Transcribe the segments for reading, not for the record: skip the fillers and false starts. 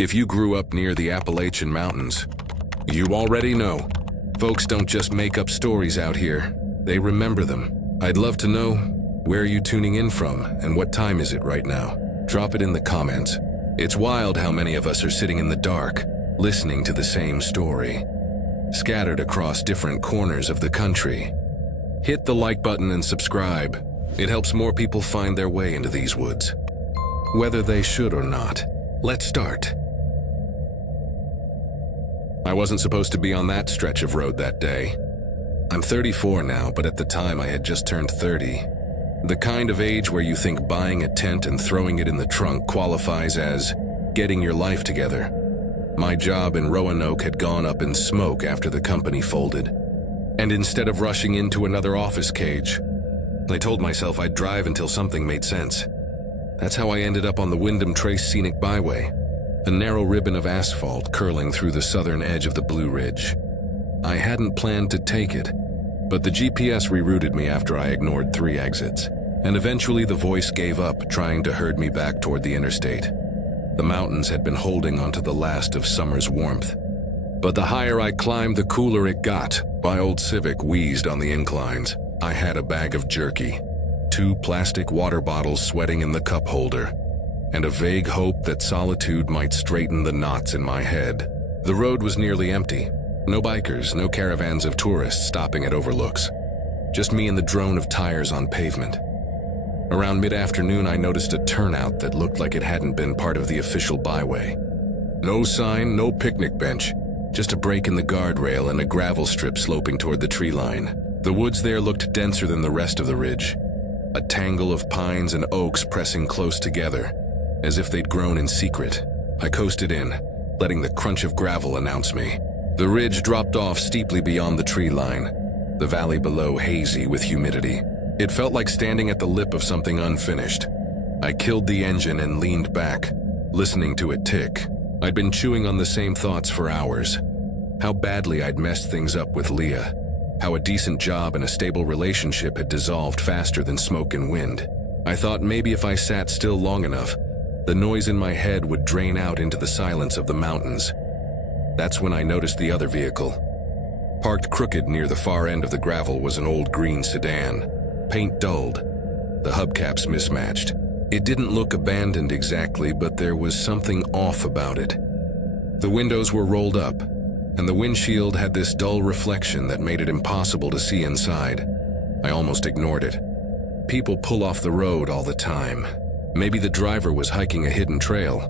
If you grew up near the Appalachian Mountains, you already know. Folks don't just make up stories out here, they remember them. I'd love to know, where are you tuning in from and what time is it right now? Drop it in the comments. It's wild how many of us are sitting in the dark, listening to the same story, scattered across different corners of the country. Hit the like button and subscribe. It helps more people find their way into these woods, whether they should or not. Let's start. I wasn't supposed to be on that stretch of road that day. I'm 34 now, but at the time I had just turned 30. The kind of age where you think buying a tent and throwing it in the trunk qualifies as getting your life together. My job in Roanoke had gone up in smoke after the company folded. And instead of rushing into another office cage, I told myself I'd drive until something made sense. That's how I ended up on the Wyndham Trace Scenic Byway, a narrow ribbon of asphalt curling through the southern edge of the Blue Ridge. I hadn't planned to take it, but the GPS rerouted me after I ignored 3 exits, and eventually the voice gave up trying to herd me back toward the interstate. The mountains had been holding onto the last of summer's warmth, but the higher I climbed, the cooler it got. My old Civic wheezed on the inclines. I had a bag of jerky, 2 plastic water bottles sweating in the cup holder, and a vague hope that solitude might straighten the knots in my head. The road was nearly empty. No bikers, no caravans of tourists stopping at overlooks. Just me and the drone of tires on pavement. Around mid-afternoon, I noticed a turnout that looked like it hadn't been part of the official byway. No sign, no picnic bench, just a break in the guardrail and a gravel strip sloping toward the tree line. The woods there looked denser than the rest of the ridge, a tangle of pines and oaks pressing close together, as if they'd grown in secret. I coasted in, letting the crunch of gravel announce me. The ridge dropped off steeply beyond the tree line, the valley below hazy with humidity. It felt like standing at the lip of something unfinished. I killed the engine and leaned back, listening to it tick. I'd been chewing on the same thoughts for hours. How badly I'd messed things up with Leah. How a decent job and a stable relationship had dissolved faster than smoke and wind. I thought maybe if I sat still long enough, the noise in my head would drain out into the silence of the mountains. That's when I noticed the other vehicle. Parked crooked near the far end of the gravel was an old green sedan, paint dulled, the hubcaps mismatched. It didn't look abandoned exactly, but there was something off about it. The windows were rolled up, and the windshield had this dull reflection that made it impossible to see inside. I almost ignored it. People pull off the road all the time. Maybe the driver was hiking a hidden trail.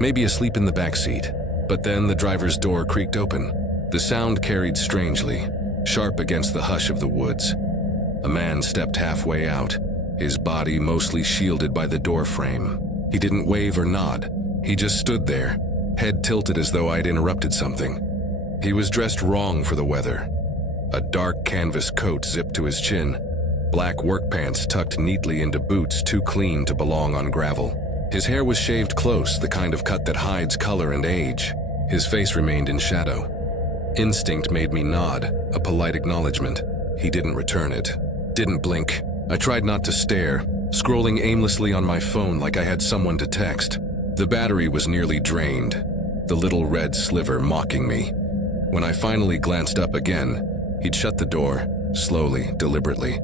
Maybe asleep in the back seat. But then the driver's door creaked open. The sound carried strangely, sharp against the hush of the woods. A man stepped halfway out, his body mostly shielded by the door frame. He didn't wave or nod. He just stood there, head tilted as though I'd interrupted something. He was dressed wrong for the weather. A dark canvas coat zipped to his chin, black work pants tucked neatly into boots too clean to belong on gravel. His hair was shaved close, the kind of cut that hides color and age. His face remained in shadow. Instinct made me nod, a polite acknowledgement. He didn't return it. Didn't blink. I tried not to stare, scrolling aimlessly on my phone like I had someone to text. The battery was nearly drained, the little red sliver mocking me. When I finally glanced up again, he'd shut the door, slowly, deliberately.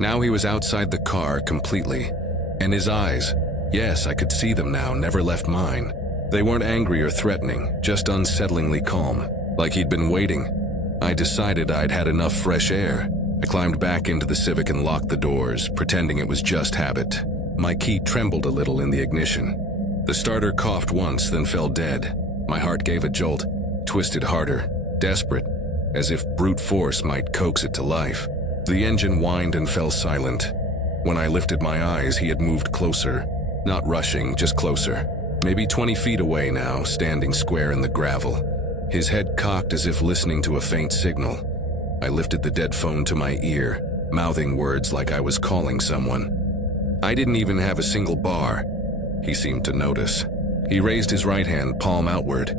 Now he was outside the car completely, and his eyes, yes, I could see them now, never left mine. They weren't angry or threatening, just unsettlingly calm, like he'd been waiting. I decided I'd had enough fresh air. I climbed back into the Civic and locked the doors, pretending it was just habit. My key trembled a little in the ignition. The starter coughed once, then fell dead. My heart gave a jolt, twisted harder, desperate, as if brute force might coax it to life. The engine whined and fell silent. When I lifted my eyes, he had moved closer. Not rushing, just closer. Maybe 20 feet away now, standing square in the gravel. His head cocked as if listening to a faint signal. I lifted the dead phone to my ear, mouthing words like I was calling someone. I didn't even have a single bar. He seemed to notice. He raised his right hand, palm outward,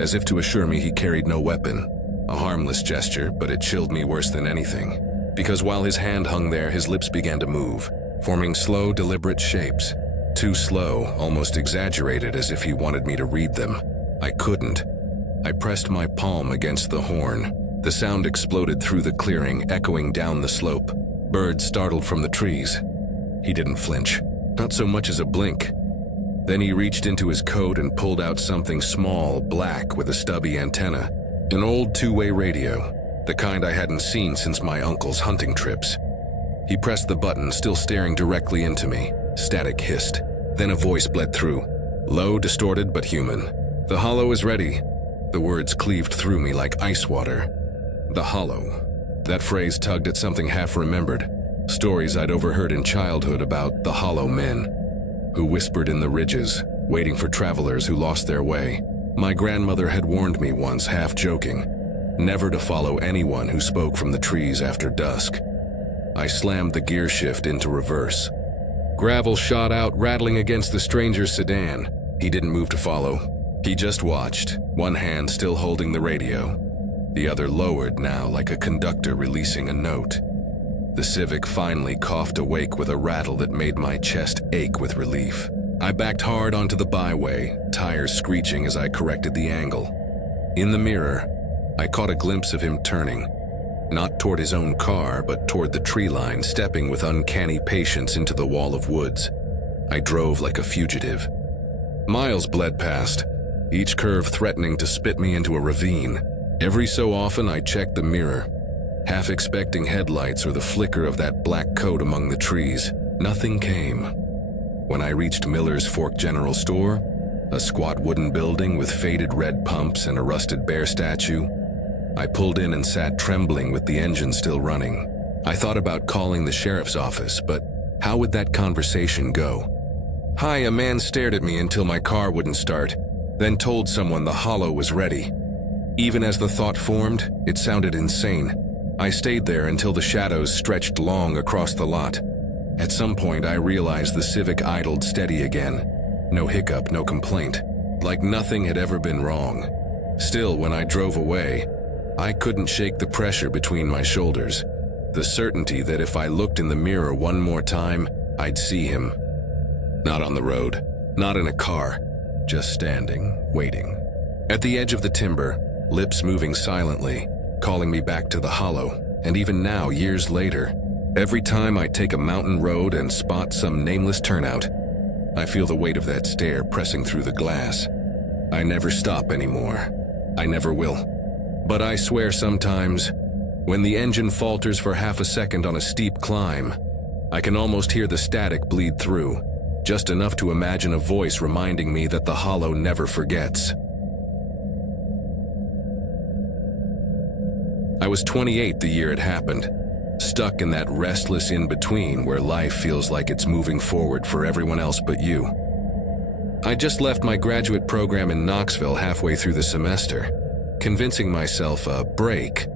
as if to assure me he carried no weapon. A harmless gesture, but it chilled me worse than anything. Because while his hand hung there, his lips began to move, forming slow, deliberate shapes. Too slow, almost exaggerated as if he wanted me to read them. I couldn't. I pressed my palm against the horn. The sound exploded through the clearing, echoing down the slope. Birds startled from the trees. He didn't flinch, not so much as a blink. Then he reached into his coat and pulled out something small, black, with a stubby antenna. An old two-way radio, the kind I hadn't seen since my uncle's hunting trips. He pressed the button, still staring directly into me. Static hissed. Then a voice bled through. Low, distorted, but human. "The hollow is ready." The words cleaved through me like ice water. The hollow. That phrase tugged at something half-remembered. Stories I'd overheard in childhood about the hollow men, who whispered in the ridges, waiting for travelers who lost their way. My grandmother had warned me once, half-joking, never to follow anyone who spoke from the trees after dusk. I slammed the gear shift into reverse. Gravel shot out, rattling against the stranger's sedan. He didn't move to follow. He just watched, one hand still holding the radio, the other lowered now like a conductor releasing a note. The Civic finally coughed awake with a rattle that made my chest ache with relief. I backed hard onto the byway, tires screeching as I corrected the angle. In the mirror, I caught a glimpse of him turning, not toward his own car, but toward the tree line, stepping with uncanny patience into the wall of woods. I drove like a fugitive. Miles bled past, each curve threatening to spit me into a ravine. Every so often I checked the mirror, half expecting headlights or the flicker of that black coat among the trees. Nothing came. When I reached Miller's Fork General Store, a squat wooden building with faded red pumps and a rusted bear statue, I pulled in and sat trembling with the engine still running. I thought about calling the sheriff's office, but how would that conversation go? "Hi," a man stared at me until my car wouldn't start, then told someone the hollow was ready. Even as the thought formed, it sounded insane. I stayed there until the shadows stretched long across the lot. At some point, I realized the Civic idled steady again. No hiccup, no complaint. Like nothing had ever been wrong. Still, when I drove away, I couldn't shake the pressure between my shoulders. The certainty that if I looked in the mirror one more time, I'd see him. Not on the road, not in a car, just standing, waiting. At the edge of the timber, lips moving silently, calling me back to the hollow. And even now, years later, every time I take a mountain road and spot some nameless turnout, I feel the weight of that stare pressing through the glass. I never stop anymore. I never will. But I swear sometimes, when the engine falters for half a second on a steep climb, I can almost hear the static bleed through, just enough to imagine a voice reminding me that the hollow never forgets. I was 28 the year it happened, stuck in that restless in-between where life feels like it's moving forward for everyone else but you. I just left my graduate program in Knoxville halfway through the semester, convincing myself a break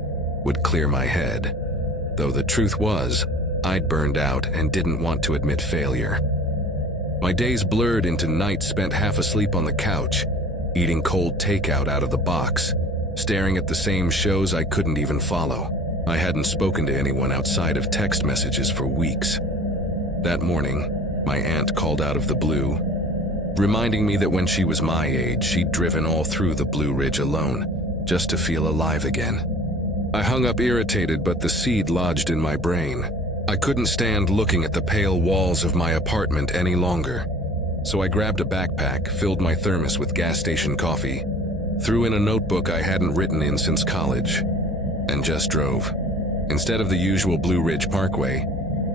would clear my head, though the truth was, I'd burned out and didn't want to admit failure. My days blurred into nights spent half asleep on the couch, eating cold takeout out of the box, staring at the same shows I couldn't even follow. I hadn't spoken to anyone outside of text messages for weeks. That morning, my aunt called out of the blue, reminding me that when she was my age, she'd driven all through the Blue Ridge alone, just to feel alive again. I hung up irritated, but the seed lodged in my brain. I couldn't stand looking at the pale walls of my apartment any longer. So I grabbed a backpack, filled my thermos with gas station coffee, threw in a notebook I hadn't written in since college, and just drove. Instead of the usual Blue Ridge Parkway,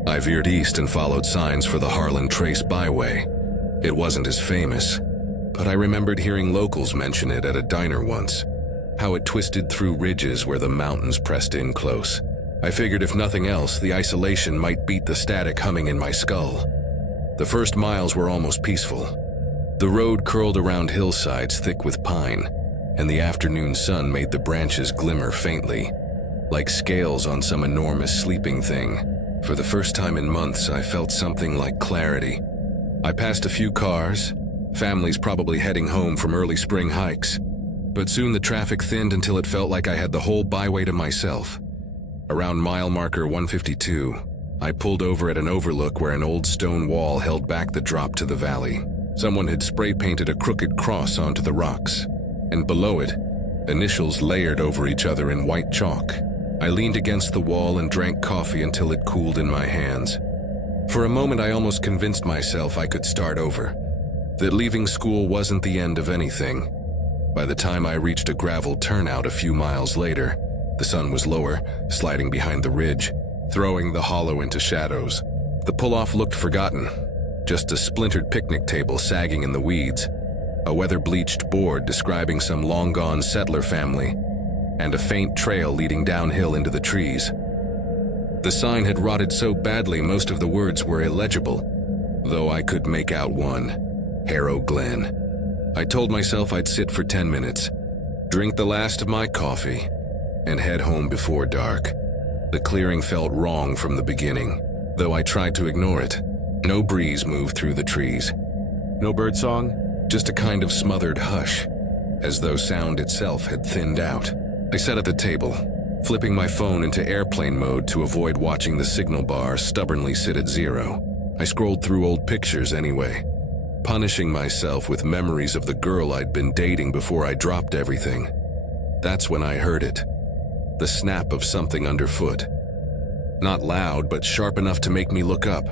I veered east and followed signs for the Harlan Trace Byway. It wasn't as famous, but I remembered hearing locals mention it at a diner once, how it twisted through ridges where the mountains pressed in close. I figured if nothing else, the isolation might beat the static humming in my skull. The first miles were almost peaceful. The road curled around hillsides thick with pine, and the afternoon sun made the branches glimmer faintly, like scales on some enormous sleeping thing. For the first time in months, I felt something like clarity. I passed a few cars, families probably heading home from early spring hikes, but soon the traffic thinned until it felt like I had the whole byway to myself. Around mile marker 152, I pulled over at an overlook where an old stone wall held back the drop to the valley. Someone had spray painted a crooked cross onto the rocks, and below it, initials layered over each other in white chalk. I leaned against the wall and drank coffee until it cooled in my hands. For a moment, I almost convinced myself I could start over, that leaving school wasn't the end of anything. By the time I reached a gravel turnout a few miles later, the sun was lower, sliding behind the ridge, throwing the hollow into shadows. The pull-off looked forgotten, just a splintered picnic table sagging in the weeds, a weather-bleached board describing some long-gone settler family, and a faint trail leading downhill into the trees. The sign had rotted so badly most of the words were illegible, though I could make out one, Harrow Glen. I told myself I'd sit for 10 minutes, drink the last of my coffee, and head home before dark. The clearing felt wrong from the beginning, though I tried to ignore it. No breeze moved through the trees. No birdsong, just a kind of smothered hush, as though sound itself had thinned out. I sat at the table, flipping my phone into airplane mode to avoid watching the signal bar stubbornly sit at 0. I scrolled through old pictures anyway, punishing myself with memories of the girl I'd been dating before I dropped everything. That's when I heard it. The snap of something underfoot. Not loud, but sharp enough to make me look up.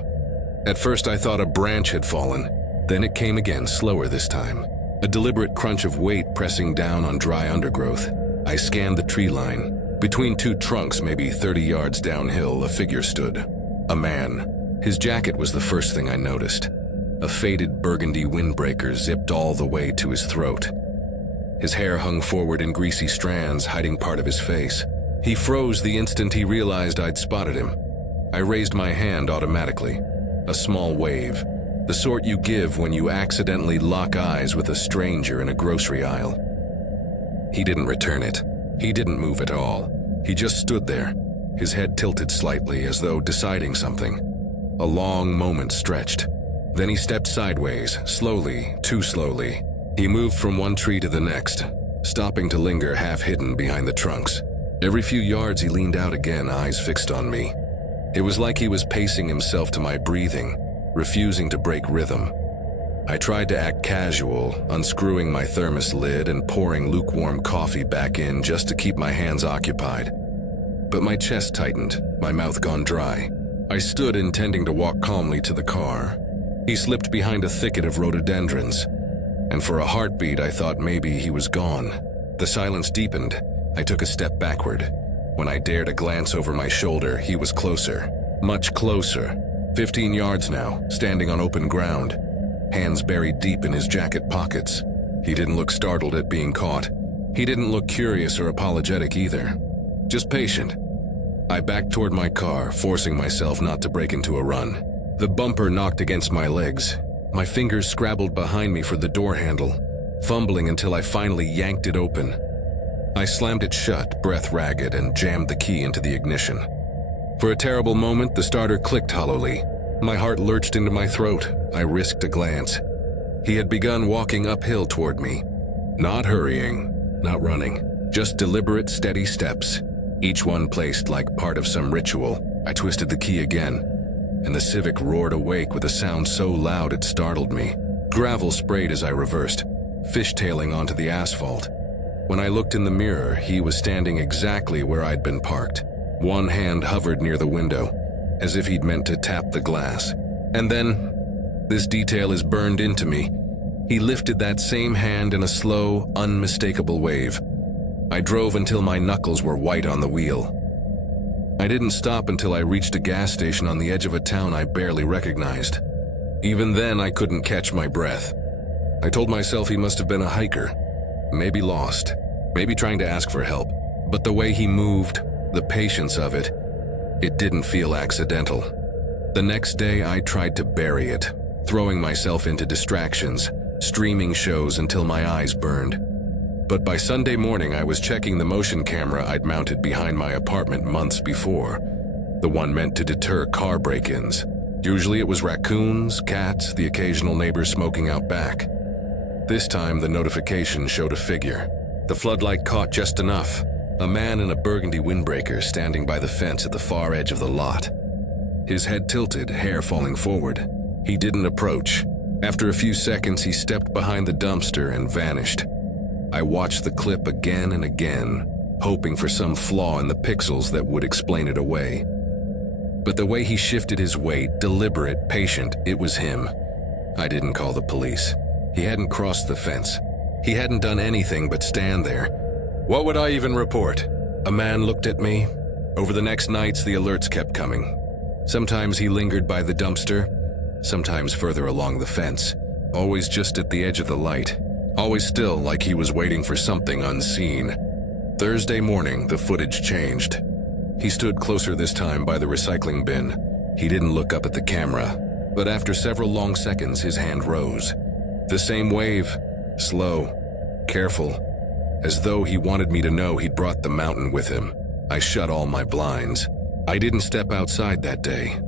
At first I thought a branch had fallen, then it came again, slower this time. A deliberate crunch of weight pressing down on dry undergrowth. I scanned the tree line. Between two trunks, maybe 30 yards downhill, a figure stood. A man. His jacket was the first thing I noticed. A faded burgundy windbreaker zipped all the way to his throat. His hair hung forward in greasy strands, hiding part of his face. He froze the instant he realized I'd spotted him. I raised my hand automatically. A small wave, the sort you give when you accidentally lock eyes with a stranger in a grocery aisle. He didn't return it. He didn't move at all. He just stood there, his head tilted slightly as though deciding something. A long moment stretched. Then he stepped sideways, slowly, too slowly. He moved from one tree to the next, stopping to linger half-hidden behind the trunks. Every few yards he leaned out again, eyes fixed on me. It was like he was pacing himself to my breathing, refusing to break rhythm. I tried to act casual, unscrewing my thermos lid and pouring lukewarm coffee back in just to keep my hands occupied. But my chest tightened, my mouth gone dry. I stood intending to walk calmly to the car. He slipped behind a thicket of rhododendrons, and for a heartbeat I thought maybe he was gone. The silence deepened. I took a step backward. When I dared a glance over my shoulder, he was closer. Much closer. 15 yards now, standing on open ground, hands buried deep in his jacket pockets. He didn't look startled at being caught. He didn't look curious or apologetic either. Just patient. I backed toward my car, forcing myself not to break into a run. The bumper knocked against my legs. My fingers scrabbled behind me for the door handle, fumbling until I finally yanked it open. I slammed it shut, breath ragged, and jammed the key into the ignition. For a terrible moment, the starter clicked hollowly. My heart lurched into my throat. I risked a glance. He had begun walking uphill toward me. Not hurrying, not running, just deliberate, steady steps, each one placed like part of some ritual. I twisted the key again, and the Civic roared awake with a sound so loud it startled me. Gravel sprayed as I reversed, fishtailing onto the asphalt. When I looked in the mirror, he was standing exactly where I'd been parked. One hand hovered near the window, as if he'd meant to tap the glass. And then, this detail is burned into me, he lifted that same hand in a slow, unmistakable wave. I drove until my knuckles were white on the wheel. I didn't stop until I reached a gas station on the edge of a town I barely recognized. Even then, I couldn't catch my breath. I told myself he must have been a hiker, maybe lost, maybe trying to ask for help. But the way he moved, the patience of it, it didn't feel accidental. The next day, I tried to bury it, throwing myself into distractions, streaming shows until my eyes burned. But by Sunday morning, I was checking the motion camera I'd mounted behind my apartment months before, the one meant to deter car break-ins. Usually it was raccoons, cats, the occasional neighbor smoking out back. This time, the notification showed a figure. The floodlight caught just enough. A man in a burgundy windbreaker standing by the fence at the far edge of the lot. his head tilted, hair falling forward. He didn't approach. After a few seconds, he stepped behind the dumpster and vanished. I watched the clip again and again, hoping for some flaw in the pixels that would explain it away. But the way he shifted his weight, deliberate, patient, it was him. I didn't call the police. He hadn't crossed the fence. He hadn't done anything but stand there. What would I even report? A man looked at me. Over the next nights, the alerts kept coming. Sometimes he lingered by the dumpster, sometimes further along the fence, always just at the edge of the light, always still like he was waiting for something unseen. Thursday morning, the footage changed. He stood closer this time by the recycling bin. He didn't look up at the camera, but after several long seconds, his hand rose. The same wave, slow, careful, as though he wanted me to know he'd brought the mountain with him. I shut all my blinds. I didn't step outside that day.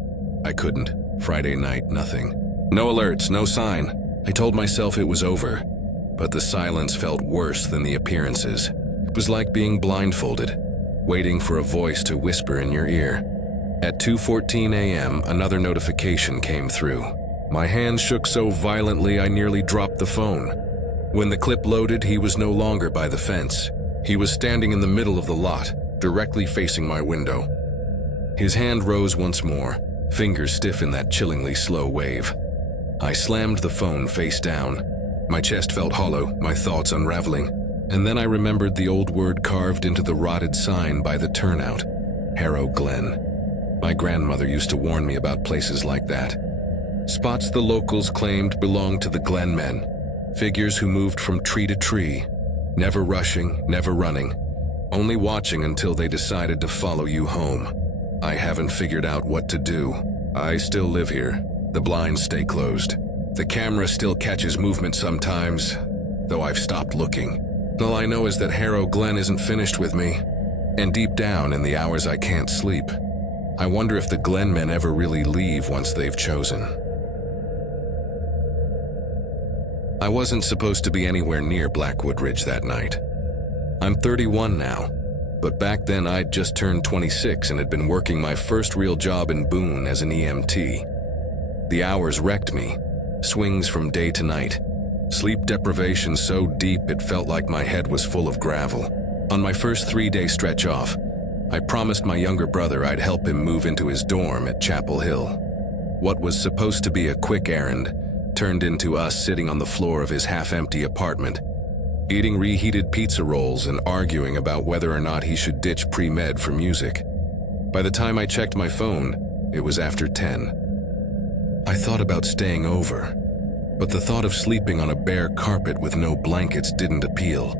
I couldn't. Friday night, nothing. No alerts, no sign. I told myself it was over, but the silence felt worse than the appearances. It was like being blindfolded, waiting for a voice to whisper in your ear. At 2:14 a.m., another notification came through. My hand shook so violently I nearly dropped the phone. When the clip loaded, he was no longer by the fence. He was standing in the middle of the lot, directly facing my window. His hand rose once more, fingers stiff in that chillingly slow wave. I slammed the phone face down. My chest felt hollow, my thoughts unraveling. And then I remembered the old word carved into the rotted sign by the turnout, Harrow Glen. My grandmother used to warn me about places like that. Spots the locals claimed belonged to the Glen men, figures who moved from tree to tree, never rushing, never running, only watching until they decided to follow you home. I haven't figured out what to do. I still live here. The blinds stay closed. The camera still catches movement sometimes, though I've stopped looking. All I know is that Harrow Glen isn't finished with me, and deep down in the hours I can't sleep, I wonder if the Glen men ever really leave once they've chosen. I wasn't supposed to be anywhere near Blackwood Ridge that night. I'm 31 now, but back then I'd just turned 26 and had been working my first real job in Boone as an EMT. The hours wrecked me, swings from day to night. Sleep deprivation so deep it felt like my head was full of gravel. On my first 3-day stretch off, I promised my younger brother I'd help him move into his dorm at Chapel Hill. What was supposed to be a quick errand turned into us sitting on the floor of his half-empty apartment, eating reheated pizza rolls and arguing about whether or not he should ditch pre-med for music. By the time I checked my phone, it was after 10. I thought about staying over, but the thought of sleeping on a bare carpet with no blankets didn't appeal.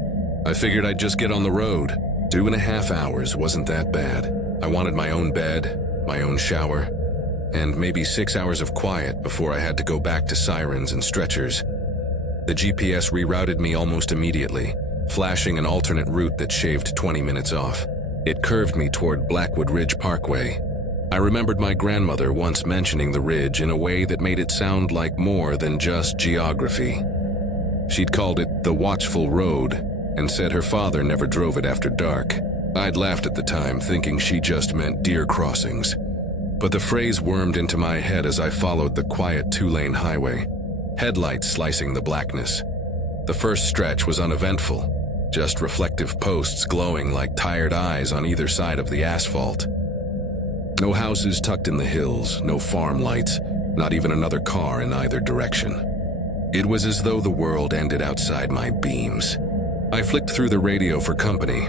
I figured I'd just get on the road. 2.5 hours wasn't that bad. I wanted my own bed, my own shower, and maybe 6 hours of quiet before I had to go back to sirens and stretchers. The GPS rerouted me almost immediately, flashing an alternate route that shaved 20 minutes off. It curved me toward Blue Ridge Parkway. I remembered my grandmother once mentioning the ridge in a way that made it sound like more than just geography. She'd called it the Watchful Road and said her father never drove it after dark. I'd laughed at the time, thinking she just meant deer crossings. But the phrase wormed into my head as I followed the quiet 2-lane highway, headlights slicing the blackness. The first stretch was uneventful, just reflective posts glowing like tired eyes on either side of the asphalt. No houses tucked in the hills, no farm lights, not even another car in either direction. It was as though the world ended outside my beams. I flicked through the radio for company,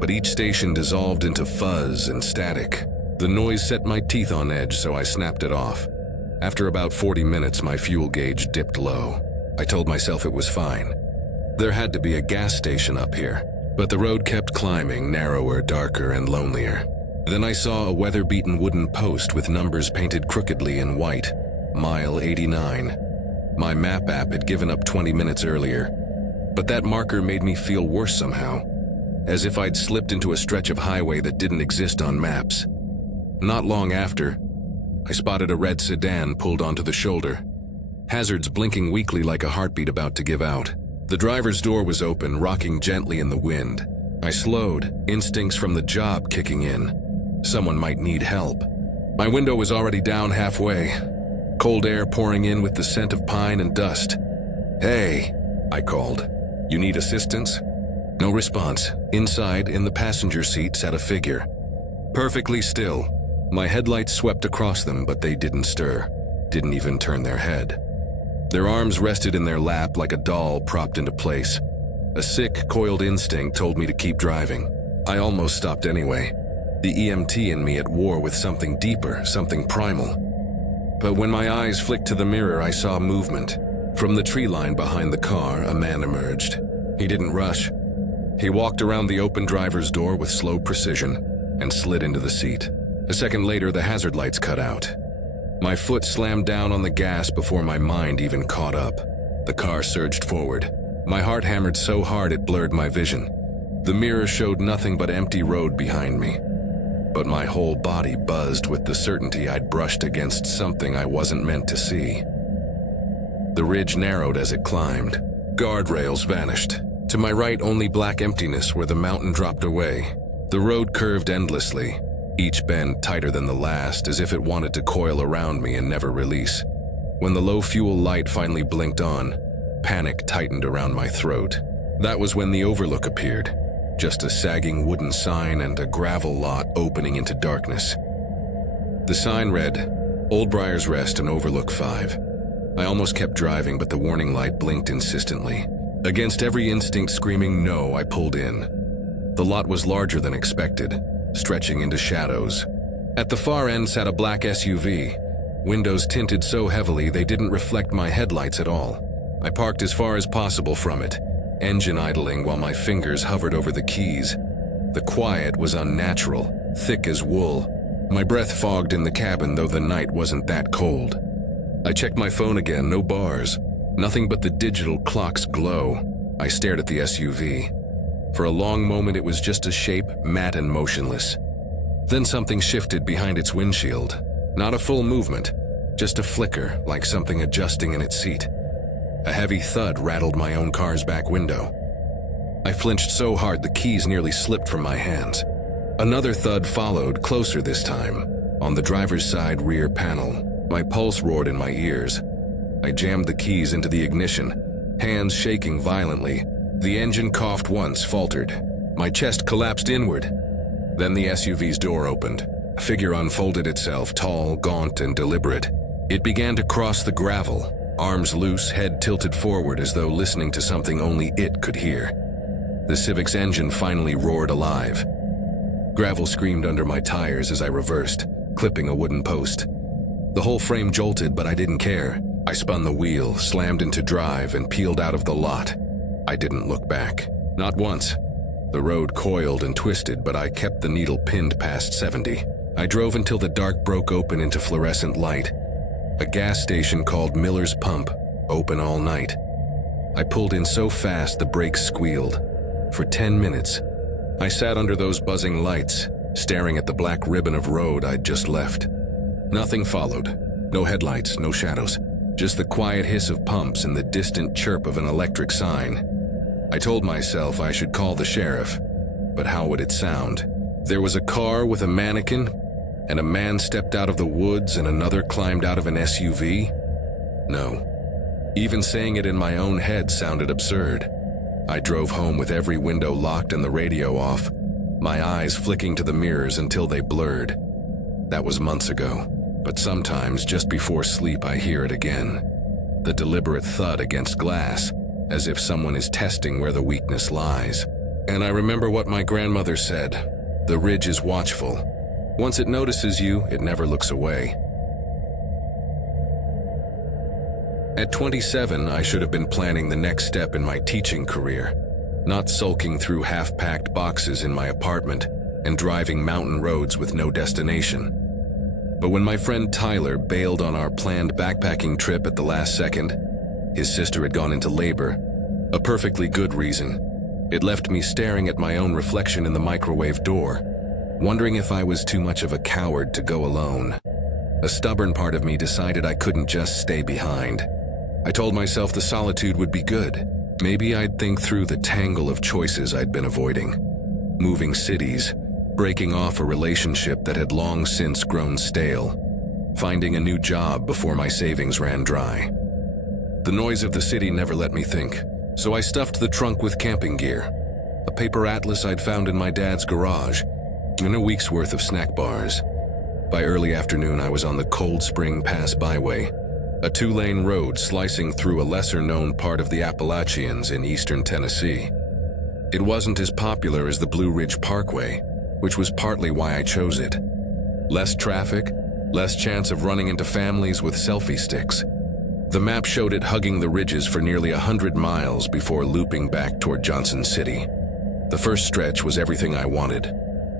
but each station dissolved into fuzz and static. The noise set my teeth on edge, so I snapped it off. After about 40 minutes, my fuel gauge dipped low. I told myself it was fine. There had to be a gas station up here, but the road kept climbing, narrower, darker, and lonelier. Then I saw a weather-beaten wooden post with numbers painted crookedly in white, mile 89. My map app had given up 20 minutes earlier, but that marker made me feel worse somehow, as if I'd slipped into a stretch of highway that didn't exist on maps. Not long after, I spotted a red sedan pulled onto the shoulder, hazards blinking weakly like a heartbeat about to give out. The driver's door was open, rocking gently in the wind. I slowed, instincts from the job kicking in. Someone might need help. My window was already down halfway, cold air pouring in with the scent of pine and dust. "Hey," I called. "You need assistance?" No response. Inside, in the passenger seat, sat a figure. Perfectly still. My headlights swept across them, but they didn't stir, didn't even turn their head. Their arms rested in their lap like a doll propped into place. A sick, coiled instinct told me to keep driving. I almost stopped anyway, the EMT in me at war with something deeper, something primal. But when my eyes flicked to the mirror, I saw movement. From the tree line behind the car, a man emerged. He didn't rush. He walked around the open driver's door with slow precision and slid into the seat. A second later, the hazard lights cut out. My foot slammed down on the gas before my mind even caught up. The car surged forward. My heart hammered so hard it blurred my vision. The mirror showed nothing but empty road behind me. But my whole body buzzed with the certainty I'd brushed against something I wasn't meant to see. The ridge narrowed as it climbed. Guardrails vanished. To my right, only black emptiness where the mountain dropped away. The road curved endlessly, each bend tighter than the last, as if it wanted to coil around me and never release. When the low fuel light finally blinked on, panic tightened around my throat. That was when the overlook appeared. Just a sagging wooden sign and a gravel lot opening into darkness. The sign read, Old Briar's Rest and Overlook 5. I almost kept driving, but the warning light blinked insistently. Against every instinct screaming no, I pulled in. The lot was larger than expected, stretching into shadows. At the far end sat a black SUV, windows tinted so heavily they didn't reflect my headlights at all. I parked as far as possible from it, engine idling while my fingers hovered over the keys. The quiet was unnatural, thick as wool. My breath fogged in the cabin, though the night wasn't that cold. I checked my phone again, no bars. Nothing but the digital clock's glow. I stared at the SUV. For a long moment it was just a shape, matte and motionless. Then something shifted behind its windshield. Not a full movement, just a flicker, like something adjusting in its seat. A heavy thud rattled my own car's back window. I flinched so hard the keys nearly slipped from my hands. Another thud followed, closer this time, on the driver's side rear panel. My pulse roared in my ears. I jammed the keys into the ignition, hands shaking violently. The engine coughed once, faltered. My chest collapsed inward. Then the SUV's door opened. A figure unfolded itself, tall, gaunt, and deliberate. It began to cross the gravel, arms loose, head tilted forward as though listening to something only it could hear. The Civic's engine finally roared alive. Gravel screamed under my tires as I reversed, clipping a wooden post. The whole frame jolted, but I didn't care. I spun the wheel, slammed into drive, and peeled out of the lot. I didn't look back. Not once. The road coiled and twisted, but I kept the needle pinned past 70. I drove until the dark broke open into fluorescent light. A gas station called Miller's Pump, open all night. I pulled in so fast the brakes squealed. For 10 minutes, I sat under those buzzing lights, staring at the black ribbon of road I'd just left. Nothing followed. No headlights, no shadows. Just the quiet hiss of pumps and the distant chirp of an electric sign. I told myself I should call the sheriff, but how would it sound? There was a car with a mannequin, and a man stepped out of the woods and another climbed out of an SUV? No. Even saying it in my own head sounded absurd. I drove home with every window locked and the radio off, my eyes flicking to the mirrors until they blurred. That was months ago, but sometimes just before sleep I hear it again. The deliberate thud against glass, as if someone is testing where the weakness lies. And I remember what my grandmother said, the ridge is watchful. Once it notices you, it never looks away. At 27, I should have been planning the next step in my teaching career, not sulking through half-packed boxes in my apartment and driving mountain roads with no destination. But when my friend Tyler bailed on our planned backpacking trip at the last second, his sister had gone into labor, a perfectly good reason. It left me staring at my own reflection in the microwave door, wondering if I was too much of a coward to go alone. A stubborn part of me decided I couldn't just stay behind. I told myself the solitude would be good. Maybe I'd think through the tangle of choices I'd been avoiding. Moving cities, breaking off a relationship that had long since grown stale, finding a new job before my savings ran dry. The noise of the city never let me think, so I stuffed the trunk with camping gear, a paper atlas I'd found in my dad's garage, and a week's worth of snack bars. By early afternoon, I was on the Cold Spring Pass Byway, a 2-lane road slicing through a lesser-known part of the Appalachians in eastern Tennessee. It wasn't as popular as the Blue Ridge Parkway, which was partly why I chose it. Less traffic, less chance of running into families with selfie sticks. The map showed it hugging the ridges for nearly 100 miles before looping back toward Johnson City. The first stretch was everything I wanted.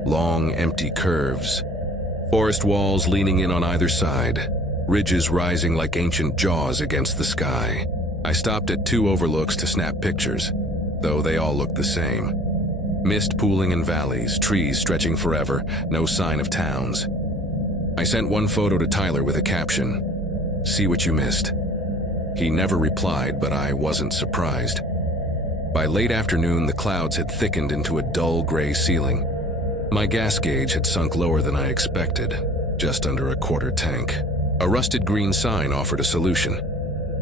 Long, empty curves. Forest walls leaning in on either side. Ridges rising like ancient jaws against the sky. I stopped at 2 overlooks to snap pictures, though they all looked the same. Mist pooling in valleys, trees stretching forever, no sign of towns. I sent one photo to Tyler with a caption, "See what you missed." He never replied, but I wasn't surprised. By late afternoon, the clouds had thickened into a dull gray ceiling. My gas gauge had sunk lower than I expected, just under a quarter tank. A rusted green sign offered a solution.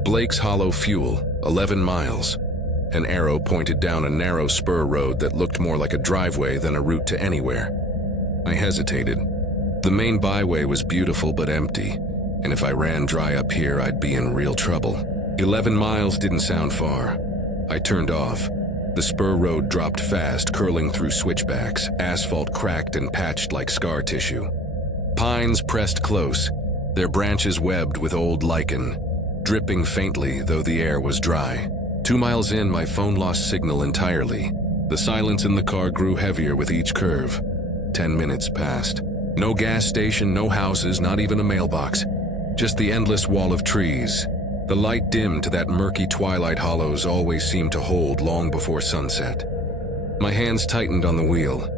Blake's Hollow Fuel, 11 miles. An arrow pointed down a narrow spur road that looked more like a driveway than a route to anywhere. I hesitated. The main byway was beautiful but empty, and if I ran dry up here, I'd be in real trouble. 11 miles didn't sound far. I turned off. The spur road dropped fast, curling through switchbacks, asphalt cracked and patched like scar tissue. Pines pressed close, their branches webbed with old lichen, dripping faintly though the air was dry. 2 miles in, my phone lost signal entirely. The silence in the car grew heavier with each curve. 10 minutes passed. No gas station, no houses, not even a mailbox. Just the endless wall of trees. The light dimmed to that murky twilight hollows always seemed to hold long before sunset. My hands tightened on the wheel.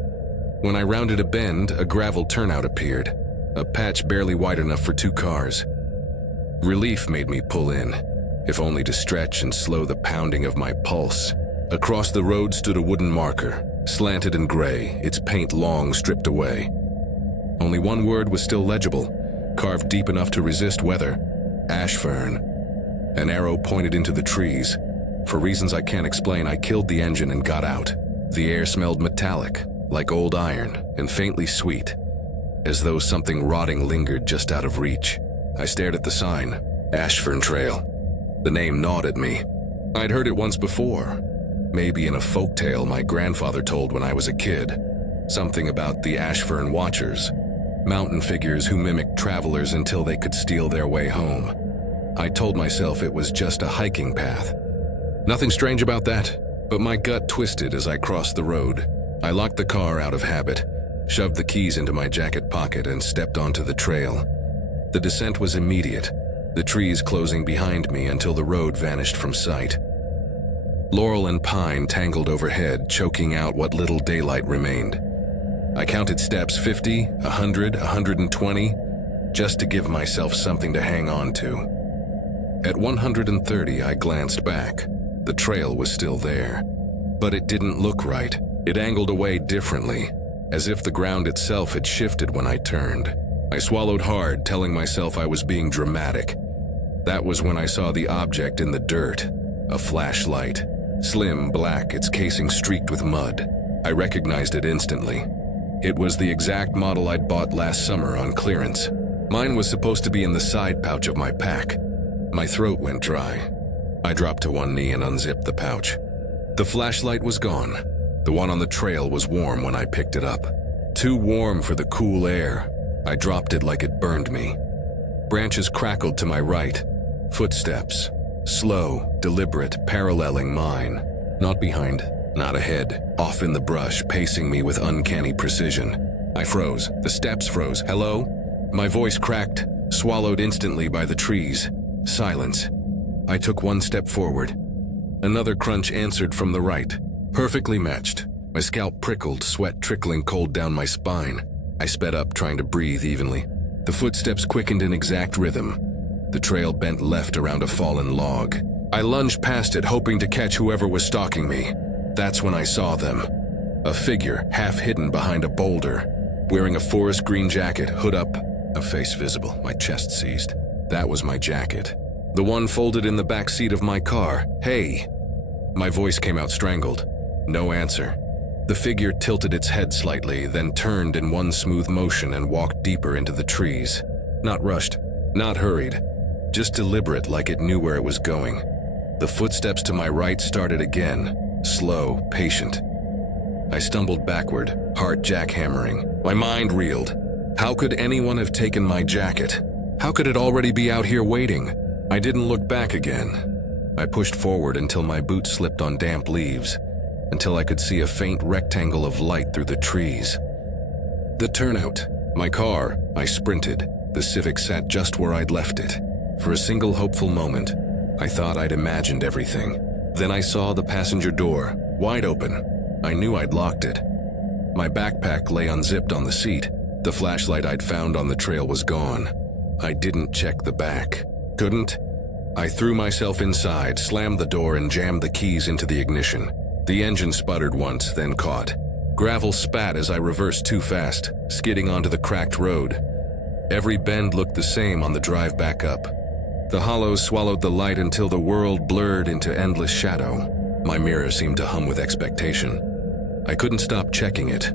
When I rounded a bend, a gravel turnout appeared, a patch barely wide enough for 2 cars. Relief made me pull in, if only to stretch and slow the pounding of my pulse. Across the road stood a wooden marker, slanted and gray, its paint long stripped away. Only one word was still legible, carved deep enough to resist weather: Ashfern. An arrow pointed into the trees. For reasons I can't explain, I killed the engine and got out. The air smelled metallic, like old iron, and faintly sweet, as though something rotting lingered just out of reach. I stared at the sign, Ashfern Trail. The name gnawed at me. I'd heard it once before, maybe in a folktale my grandfather told when I was a kid. Something about the Ashfern Watchers, mountain figures who mimicked travelers until they could steal their way home. I told myself it was just a hiking path. Nothing strange about that, but my gut twisted as I crossed the road. I locked the car out of habit, shoved the keys into my jacket pocket, and stepped onto the trail. The descent was immediate, the trees closing behind me until the road vanished from sight. Laurel and pine tangled overhead, choking out what little daylight remained. I counted steps: 50, 100, 120, just to give myself something to hang on to. At 130, I glanced back. The trail was still there, but it didn't look right. It angled away differently, as if the ground itself had shifted when I turned. I swallowed hard, telling myself I was being dramatic. That was when I saw the object in the dirt, a flashlight. Slim, black, its casing streaked with mud. I recognized it instantly. It was the exact model I'd bought last summer on clearance. Mine was supposed to be in the side pouch of my pack. My throat went dry. I dropped to one knee and unzipped the pouch. The flashlight was gone. The one on the trail was warm when I picked it up. Too warm for the cool air. I dropped it like it burned me. Branches crackled to my right. Footsteps. Slow, deliberate, paralleling mine. Not behind, not ahead. Off in the brush, pacing me with uncanny precision. I froze. The steps froze. Hello? My voice cracked, swallowed instantly by the trees. Silence. I took one step forward. Another crunch answered from the right. Perfectly matched. My scalp prickled, sweat trickling cold down my spine. I sped up, trying to breathe evenly. The footsteps quickened in exact rhythm. The trail bent left around a fallen log. I lunged past it, hoping to catch whoever was stalking me. That's when I saw them. A figure, half hidden behind a boulder, wearing a forest green jacket, hood up, a face visible, my chest seized. That was my jacket. The one folded in the back seat of my car. Hey! My voice came out strangled. No answer. The figure tilted its head slightly, then turned in one smooth motion and walked deeper into the trees. Not rushed, not hurried, just deliberate, like it knew where it was going. The footsteps to my right started again, slow, patient. I stumbled backward, heart jackhammering. My mind reeled. How could anyone have taken my jacket? How could it already be out here waiting? I didn't look back again. I pushed forward until my boot slipped on damp leaves, until I could see a faint rectangle of light through the trees. The turnout. My car. I sprinted. The Civic sat just where I'd left it. For a single hopeful moment, I thought I'd imagined everything. Then I saw the passenger door, wide open. I knew I'd locked it. My backpack lay unzipped on the seat. The flashlight I'd found on the trail was gone. I didn't check the back. Couldn't. I threw myself inside, slammed the door, and jammed the keys into the ignition. The engine sputtered once, then caught. Gravel spat as I reversed too fast, skidding onto the cracked road. Every bend looked the same on the drive back up. The hollows swallowed the light until the world blurred into endless shadow. My mirror seemed to hum with expectation. I couldn't stop checking it,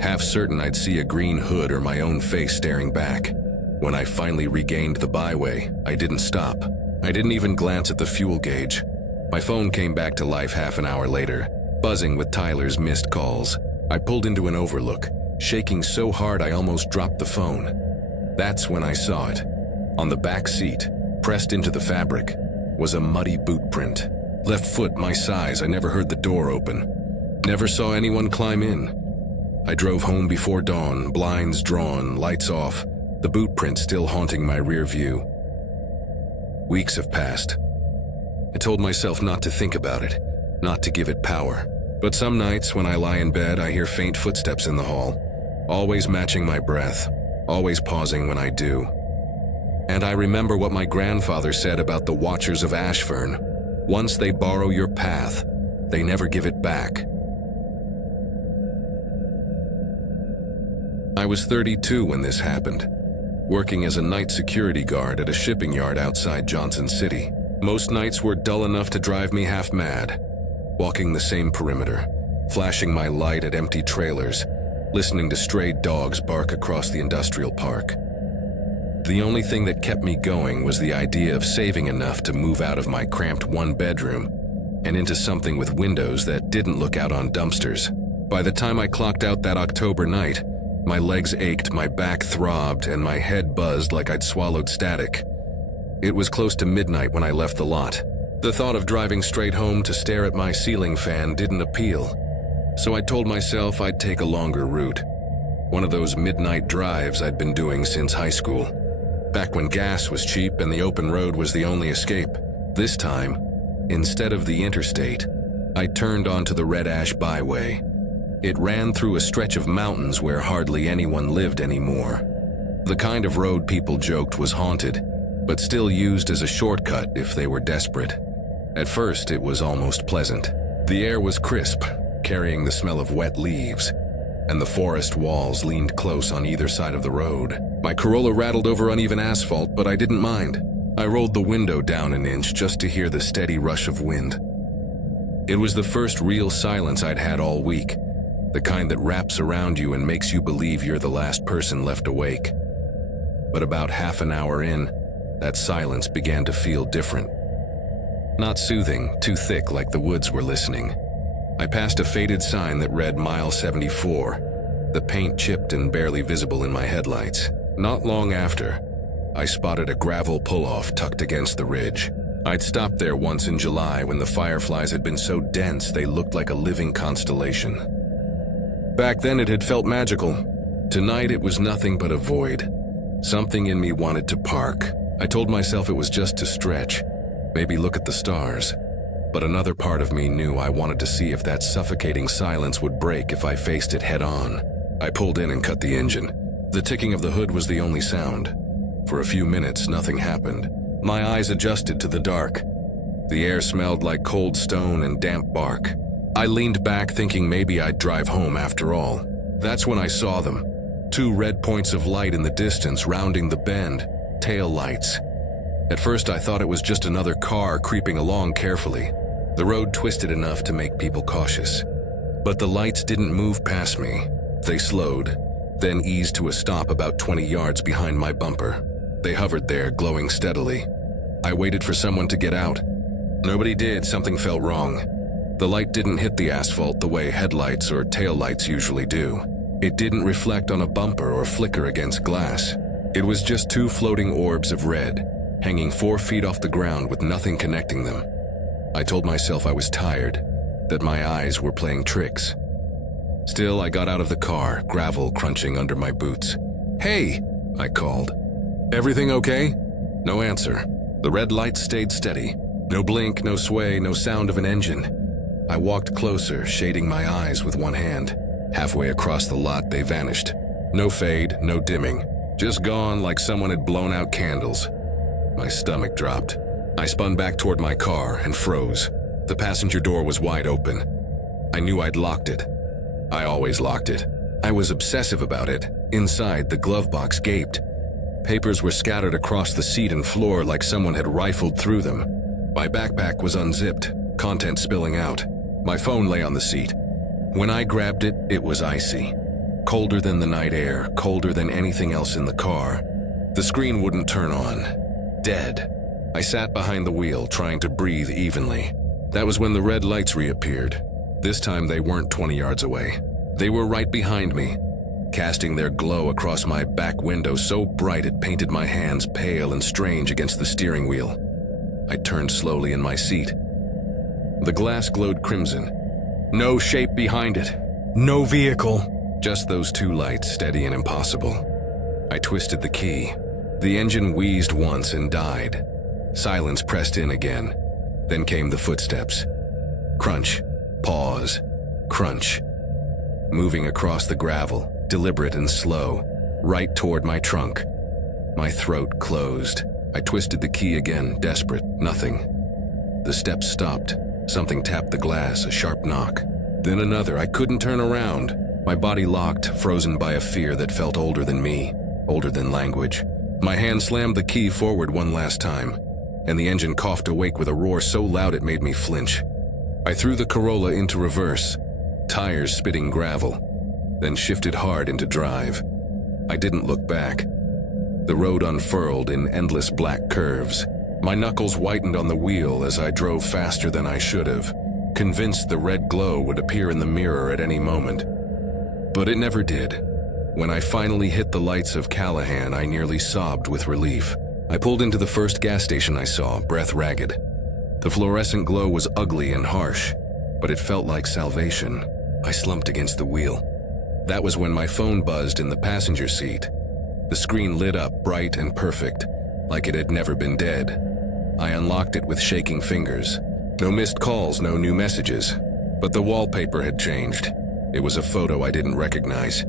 half certain I'd see a green hood or my own face staring back. When I finally regained the byway, I didn't stop. I didn't even glance at the fuel gauge. My phone came back to life half an hour later, buzzing with Tyler's missed calls. I pulled into an overlook, shaking so hard I almost dropped the phone. That's when I saw it. On the back seat, pressed into the fabric, was a muddy boot print. Left foot my size. I never heard the door open. Never saw anyone climb in. I drove home before dawn, blinds drawn, lights off, the boot print still haunting my rear view. Weeks have passed. I told myself not to think about it, not to give it power. But some nights when I lie in bed, I hear faint footsteps in the hall, always matching my breath, always pausing when I do. And I remember what my grandfather said about the Watchers of Ashfern. Once they borrow your path, they never give it back. I was 32 when this happened, working as a night security guard at a shipping yard outside Johnson City. Most nights were dull enough to drive me half mad, walking the same perimeter, flashing my light at empty trailers, listening to stray dogs bark across the industrial park. The only thing that kept me going was the idea of saving enough to move out of my cramped one-bedroom and into something with windows that didn't look out on dumpsters. By the time I clocked out that October night, my legs ached, my back throbbed, and my head buzzed like I'd swallowed static. It was close to midnight when I left the lot. The thought of driving straight home to stare at my ceiling fan didn't appeal, so I told myself I'd take a longer route. One of those midnight drives I'd been doing since high school, back when gas was cheap and the open road was the only escape. This time, instead of the interstate, I turned onto the Red Ash Byway. It ran through a stretch of mountains where hardly anyone lived anymore. The kind of road people joked was haunted, but still used as a shortcut if they were desperate. At first, it was almost pleasant. The air was crisp, carrying the smell of wet leaves, and the forest walls leaned close on either side of the road. My Corolla rattled over uneven asphalt, but I didn't mind. I rolled the window down an inch just to hear the steady rush of wind. It was the first real silence I'd had all week, the kind that wraps around you and makes you believe you're the last person left awake. But about half an hour in, that silence began to feel different. Not soothing, too thick like the woods were listening. I passed a faded sign that read Mile 74, the paint chipped and barely visible in my headlights. Not long after, I spotted a gravel pull-off tucked against the ridge. I'd stopped there once in July when the fireflies had been so dense they looked like a living constellation. Back then it had felt magical. Tonight it was nothing but a void. Something in me wanted to park. I told myself it was just to stretch, maybe look at the stars. But another part of me knew I wanted to see if that suffocating silence would break if I faced it head on. I pulled in and cut the engine. The ticking of the hood was the only sound. For a few minutes, nothing happened. My eyes adjusted to the dark. The air smelled like cold stone and damp bark. I leaned back thinking maybe I'd drive home after all. That's when I saw them. 2 red points of light in the distance rounding the bend, tail lights. At first I thought it was just another car creeping along carefully. The road twisted enough to make people cautious. But the lights didn't move past me. They slowed, then eased to a stop about 20 yards behind my bumper. They hovered there, glowing steadily. I waited for someone to get out. Nobody did. Something felt wrong. The light didn't hit the asphalt the way headlights or taillights usually do. It didn't reflect on a bumper or flicker against glass. It was just 2 floating orbs of red, hanging 4 feet off the ground with nothing connecting them. I told myself I was tired, that my eyes were playing tricks. Still, I got out of the car, gravel crunching under my boots. "Hey!" I called. "Everything okay?" No answer. The red light stayed steady. No blink, no sway, no sound of an engine. I walked closer, shading my eyes with one hand. Halfway across the lot, they vanished. No fade, no dimming. Just gone like someone had blown out candles. My stomach dropped. I spun back toward my car and froze. The passenger door was wide open. I knew I'd locked it. I always locked it. I was obsessive about it. Inside, the glove box gaped. Papers were scattered across the seat and floor like someone had rifled through them. My backpack was unzipped, contents spilling out. My phone lay on the seat. When I grabbed it, it was icy. Colder than the night air, colder than anything else in the car. The screen wouldn't turn on. Dead. I sat behind the wheel, trying to breathe evenly. That was when the red lights reappeared. This time they weren't 20 yards away. They were right behind me, casting their glow across my back window so bright it painted my hands pale and strange against the steering wheel. I turned slowly in my seat. The glass glowed crimson. No shape behind it. No vehicle. Just those 2 lights, steady and impossible. I twisted the key. The engine wheezed once and died. Silence pressed in again. Then came the footsteps. Crunch. Pause. Crunch. Moving across the gravel, deliberate and slow, right toward my trunk. My throat closed. I twisted the key again, desperate. Nothing. The steps stopped. Something tapped the glass, a sharp knock. Then another. I couldn't turn around. My body locked, frozen by a fear that felt older than me, older than language. My hand slammed the key forward one last time, and the engine coughed awake with a roar so loud it made me flinch. I threw the Corolla into reverse, tires spitting gravel, then shifted hard into drive. I didn't look back. The road unfurled in endless black curves. My knuckles whitened on the wheel as I drove faster than I should have, convinced the red glow would appear in the mirror at any moment. But it never did. When I finally hit the lights of Callahan, I nearly sobbed with relief. I pulled into the first gas station I saw, breath ragged. The fluorescent glow was ugly and harsh, but it felt like salvation. I slumped against the wheel. That was when my phone buzzed in the passenger seat. The screen lit up bright and perfect, like it had never been dead. I unlocked it with shaking fingers. No missed calls, no new messages. But the wallpaper had changed. It was a photo I didn't recognize.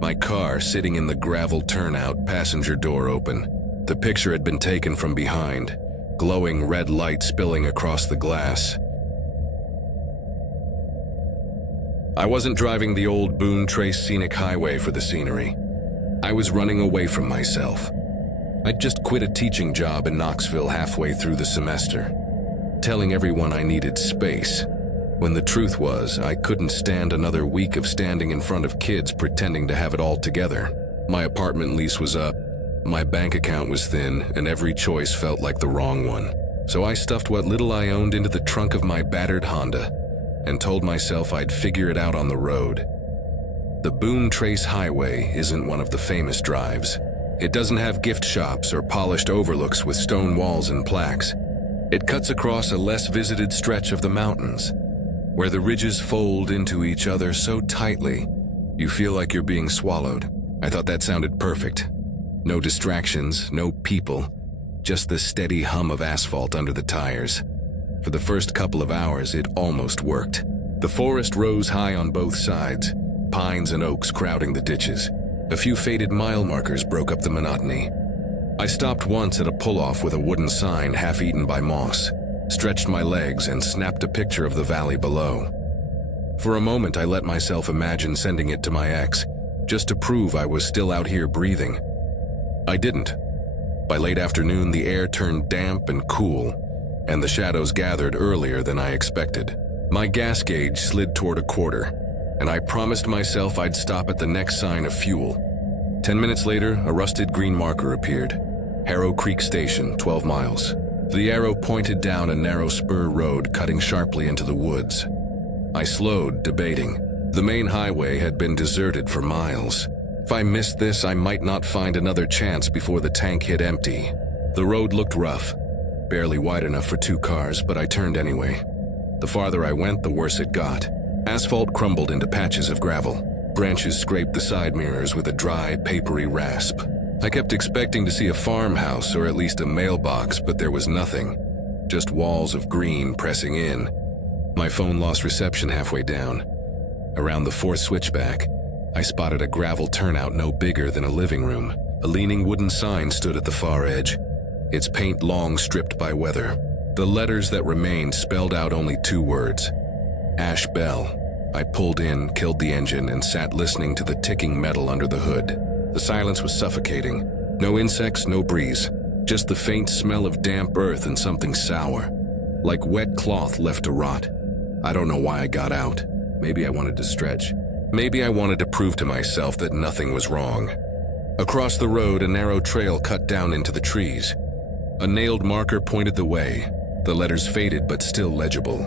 My car sitting in the gravel turnout, passenger door open. The picture had been taken from behind, glowing red light spilling across the glass. I wasn't driving the old Boone Trace Scenic Highway for the scenery. I was running away from myself. I'd just quit a teaching job in Knoxville halfway through the semester, telling everyone I needed space, when the truth was I couldn't stand another week of standing in front of kids pretending to have it all together. My apartment lease was up, my bank account was thin, and every choice felt like the wrong one. So I stuffed what little I owned into the trunk of my battered Honda and told myself I'd figure it out on the road. The Boone Trace Highway isn't one of the famous drives. It doesn't have gift shops or polished overlooks with stone walls and plaques. It cuts across a less visited stretch of the mountains, where the ridges fold into each other so tightly, you feel like you're being swallowed. I thought that sounded perfect. No distractions, no people, just the steady hum of asphalt under the tires. For the first couple of hours, it almost worked. The forest rose high on both sides, pines and oaks crowding the ditches. A few faded mile markers broke up the monotony. I stopped once at a pull-off with a wooden sign half-eaten by moss, stretched my legs and snapped a picture of the valley below. For a moment, I let myself imagine sending it to my ex, just to prove I was still out here breathing. I didn't. By late afternoon, the air turned damp and cool, and the shadows gathered earlier than I expected. My gas gauge slid toward a quarter, and I promised myself I'd stop at the next sign of fuel. 10 minutes later, a rusted green marker appeared. Harrow Creek Station, 12 miles. The arrow pointed down a narrow spur road cutting sharply into the woods. I slowed, debating. The main highway had been deserted for miles. If I missed this, I might not find another chance before the tank hit empty. The road looked rough, barely wide enough for 2 cars, but I turned anyway. The farther I went, the worse it got. Asphalt crumbled into patches of gravel. Branches scraped the side mirrors with a dry, papery rasp. I kept expecting to see a farmhouse or at least a mailbox, but there was nothing. Just walls of green pressing in. My phone lost reception halfway down. Around the 4th switchback, I spotted a gravel turnout no bigger than a living room. A leaning wooden sign stood at the far edge, its paint long stripped by weather. The letters that remained spelled out only 2 words: Ash Bell. I pulled in, killed the engine, and sat listening to the ticking metal under the hood. The silence was suffocating. No insects, no breeze. Just the faint smell of damp earth and something sour, like wet cloth left to rot. I don't know why I got out. Maybe I wanted to stretch. Maybe I wanted to prove to myself that nothing was wrong. Across the road, a narrow trail cut down into the trees. A nailed marker pointed the way. The letters faded but still legible.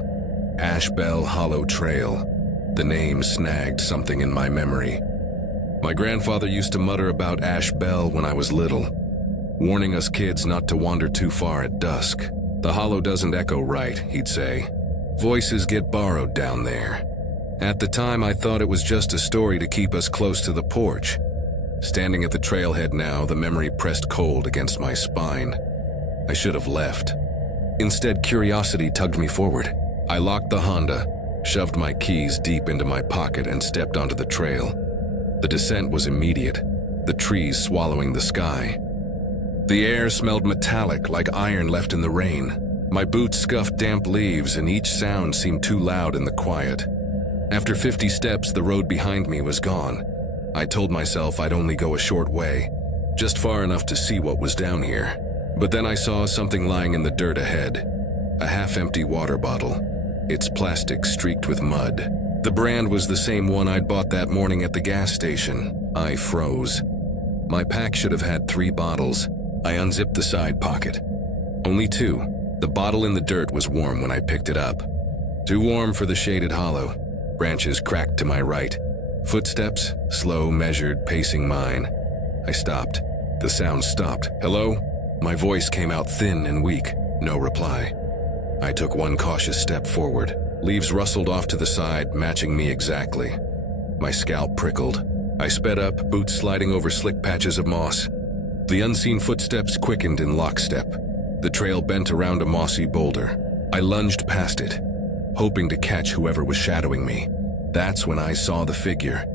Ash Bell Hollow Trail. The name snagged something in my memory. My grandfather used to mutter about Ash Bell when I was little, warning us kids not to wander too far at dusk. The hollow doesn't echo right, he'd say. Voices get borrowed down there. At the time, I thought it was just a story to keep us close to the porch. Standing at the trailhead now, the memory pressed cold against my spine. I should have left. Instead, curiosity tugged me forward. I locked the Honda, shoved my keys deep into my pocket, and stepped onto the trail. The descent was immediate, the trees swallowing the sky. The air smelled metallic, like iron left in the rain. My boots scuffed damp leaves, and each sound seemed too loud in the quiet. After 50 steps, the road behind me was gone. I told myself I'd only go a short way, just far enough to see what was down here. But then I saw something lying in the dirt ahead. A half-empty water bottle, its plastic streaked with mud. The brand was the same one I'd bought that morning at the gas station. I froze. My pack should have had 3 bottles. I unzipped the side pocket. Only 2. The bottle in the dirt was warm when I picked it up. Too warm for the shaded hollow. Branches cracked to my right. Footsteps, slow, measured, pacing mine. I stopped. The sound stopped. Hello? My voice came out thin and weak. No reply. I took one cautious step forward. Leaves rustled off to the side, matching me exactly. My scalp prickled. I sped up, boots sliding over slick patches of moss. The unseen footsteps quickened in lockstep. The trail bent around a mossy boulder. I lunged past it, hoping to catch whoever was shadowing me. That's when I saw the figure.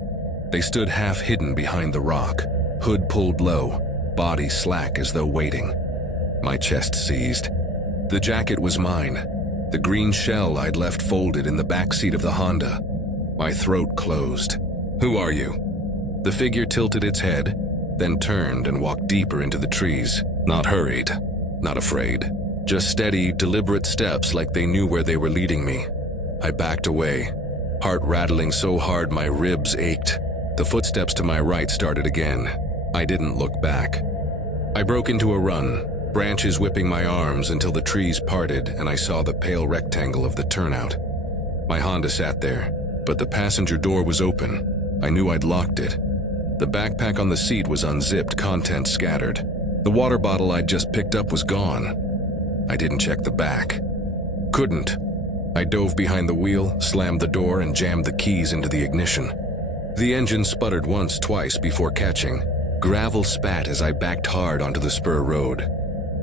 They stood half hidden behind the rock, hood pulled low, body slack as though waiting. My chest seized. The jacket was mine. The green shell I'd left folded in the back seat of the Honda. My throat closed. Who are you? The figure tilted its head, then turned and walked deeper into the trees. Not hurried, not afraid. Just steady, deliberate steps like they knew where they were leading me. I backed away, heart rattling so hard my ribs ached. The footsteps to my right started again. I didn't look back. I broke into a run, branches whipping my arms until the trees parted and I saw the pale rectangle of the turnout. My Honda sat there, but the passenger door was open. I knew I'd locked it. The backpack on the seat was unzipped, contents scattered. The water bottle I'd just picked up was gone. I didn't check the back. Couldn't. I dove behind the wheel, slammed the door, and jammed the keys into the ignition. The engine sputtered once, twice before catching. Gravel spat as I backed hard onto the spur road.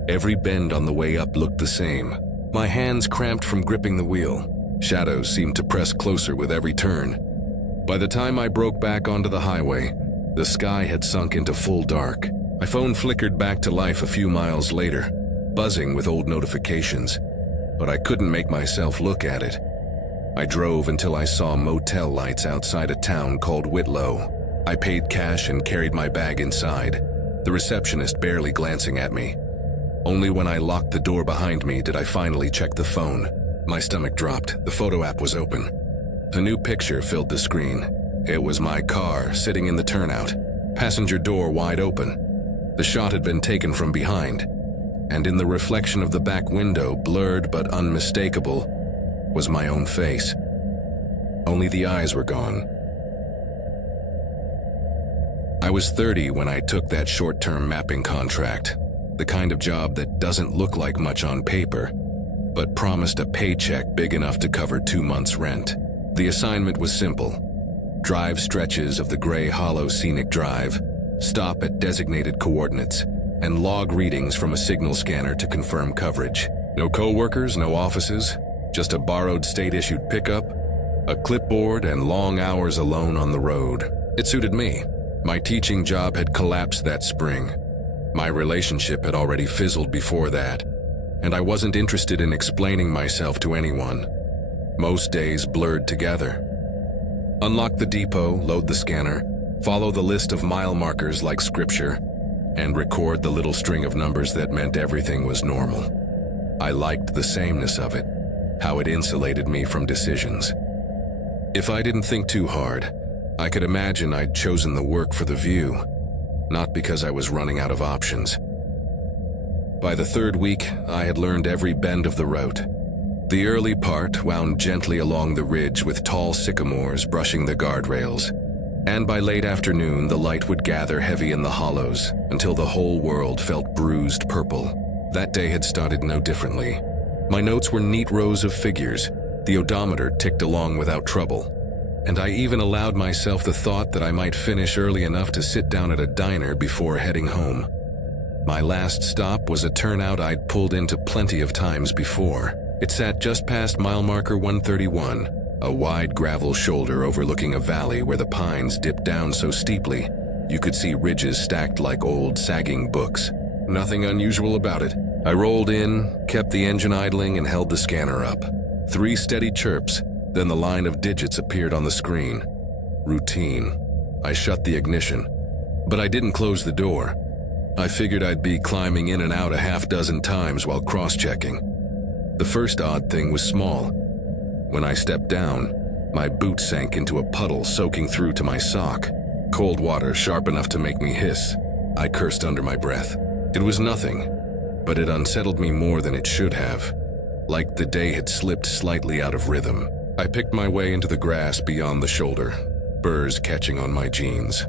Every bend on the way up looked the same. My hands cramped from gripping the wheel. Shadows seemed to press closer with every turn. By the time I broke back onto the highway, the sky had sunk into full dark. My phone flickered back to life a few miles later, buzzing with old notifications, but I couldn't make myself look at it. I drove until I saw motel lights outside a town called Whitlow. I paid cash and carried my bag inside, the receptionist barely glancing at me. Only when I locked the door behind me did I finally check the phone. My stomach dropped. The photo app was open. A new picture filled the screen. It was my car sitting in the turnout, passenger door wide open. The shot had been taken from behind, and in the reflection of the back window, blurred but unmistakable, was my own face. Only the eyes were gone. I was 30 when I took that short-term mapping contract, the kind of job that doesn't look like much on paper, but promised a paycheck big enough to cover 2 months' rent. The assignment was simple. Drive stretches of the Gray Hollow Scenic Drive, stop at designated coordinates, and log readings from a signal scanner to confirm coverage. No co-workers, no offices, just a borrowed state-issued pickup, a clipboard, and long hours alone on the road. It suited me. My teaching job had collapsed that spring. My relationship had already fizzled before that, and I wasn't interested in explaining myself to anyone. Most days blurred together. Unlock the depot, load the scanner, follow the list of mile markers like scripture, and record the little string of numbers that meant everything was normal. I liked the sameness of it, how it insulated me from decisions. If I didn't think too hard, I could imagine I'd chosen the work for the view, not because I was running out of options. By the third week, I had learned every bend of the route. The early part wound gently along the ridge with tall sycamores brushing the guardrails, and by late afternoon the light would gather heavy in the hollows until the whole world felt bruised purple. That day had started no differently. My notes were neat rows of figures, the odometer ticked along without trouble, and I even allowed myself the thought that I might finish early enough to sit down at a diner before heading home. My last stop was a turnout I'd pulled into plenty of times before. It sat just past mile marker 131, a wide gravel shoulder overlooking a valley where the pines dipped down so steeply you could see ridges stacked like old sagging books. Nothing unusual about it. I rolled in, kept the engine idling, and held the scanner up. 3 steady chirps, then the line of digits appeared on the screen. Routine. I shut the ignition, but I didn't close the door. I figured I'd be climbing in and out a half dozen times while cross-checking. The first odd thing was small. When I stepped down, my boot sank into a puddle soaking through to my sock. Cold water sharp enough to make me hiss. I cursed under my breath. It was nothing, but it unsettled me more than it should have, like the day had slipped slightly out of rhythm. I picked my way into the grass beyond the shoulder, burrs catching on my jeans,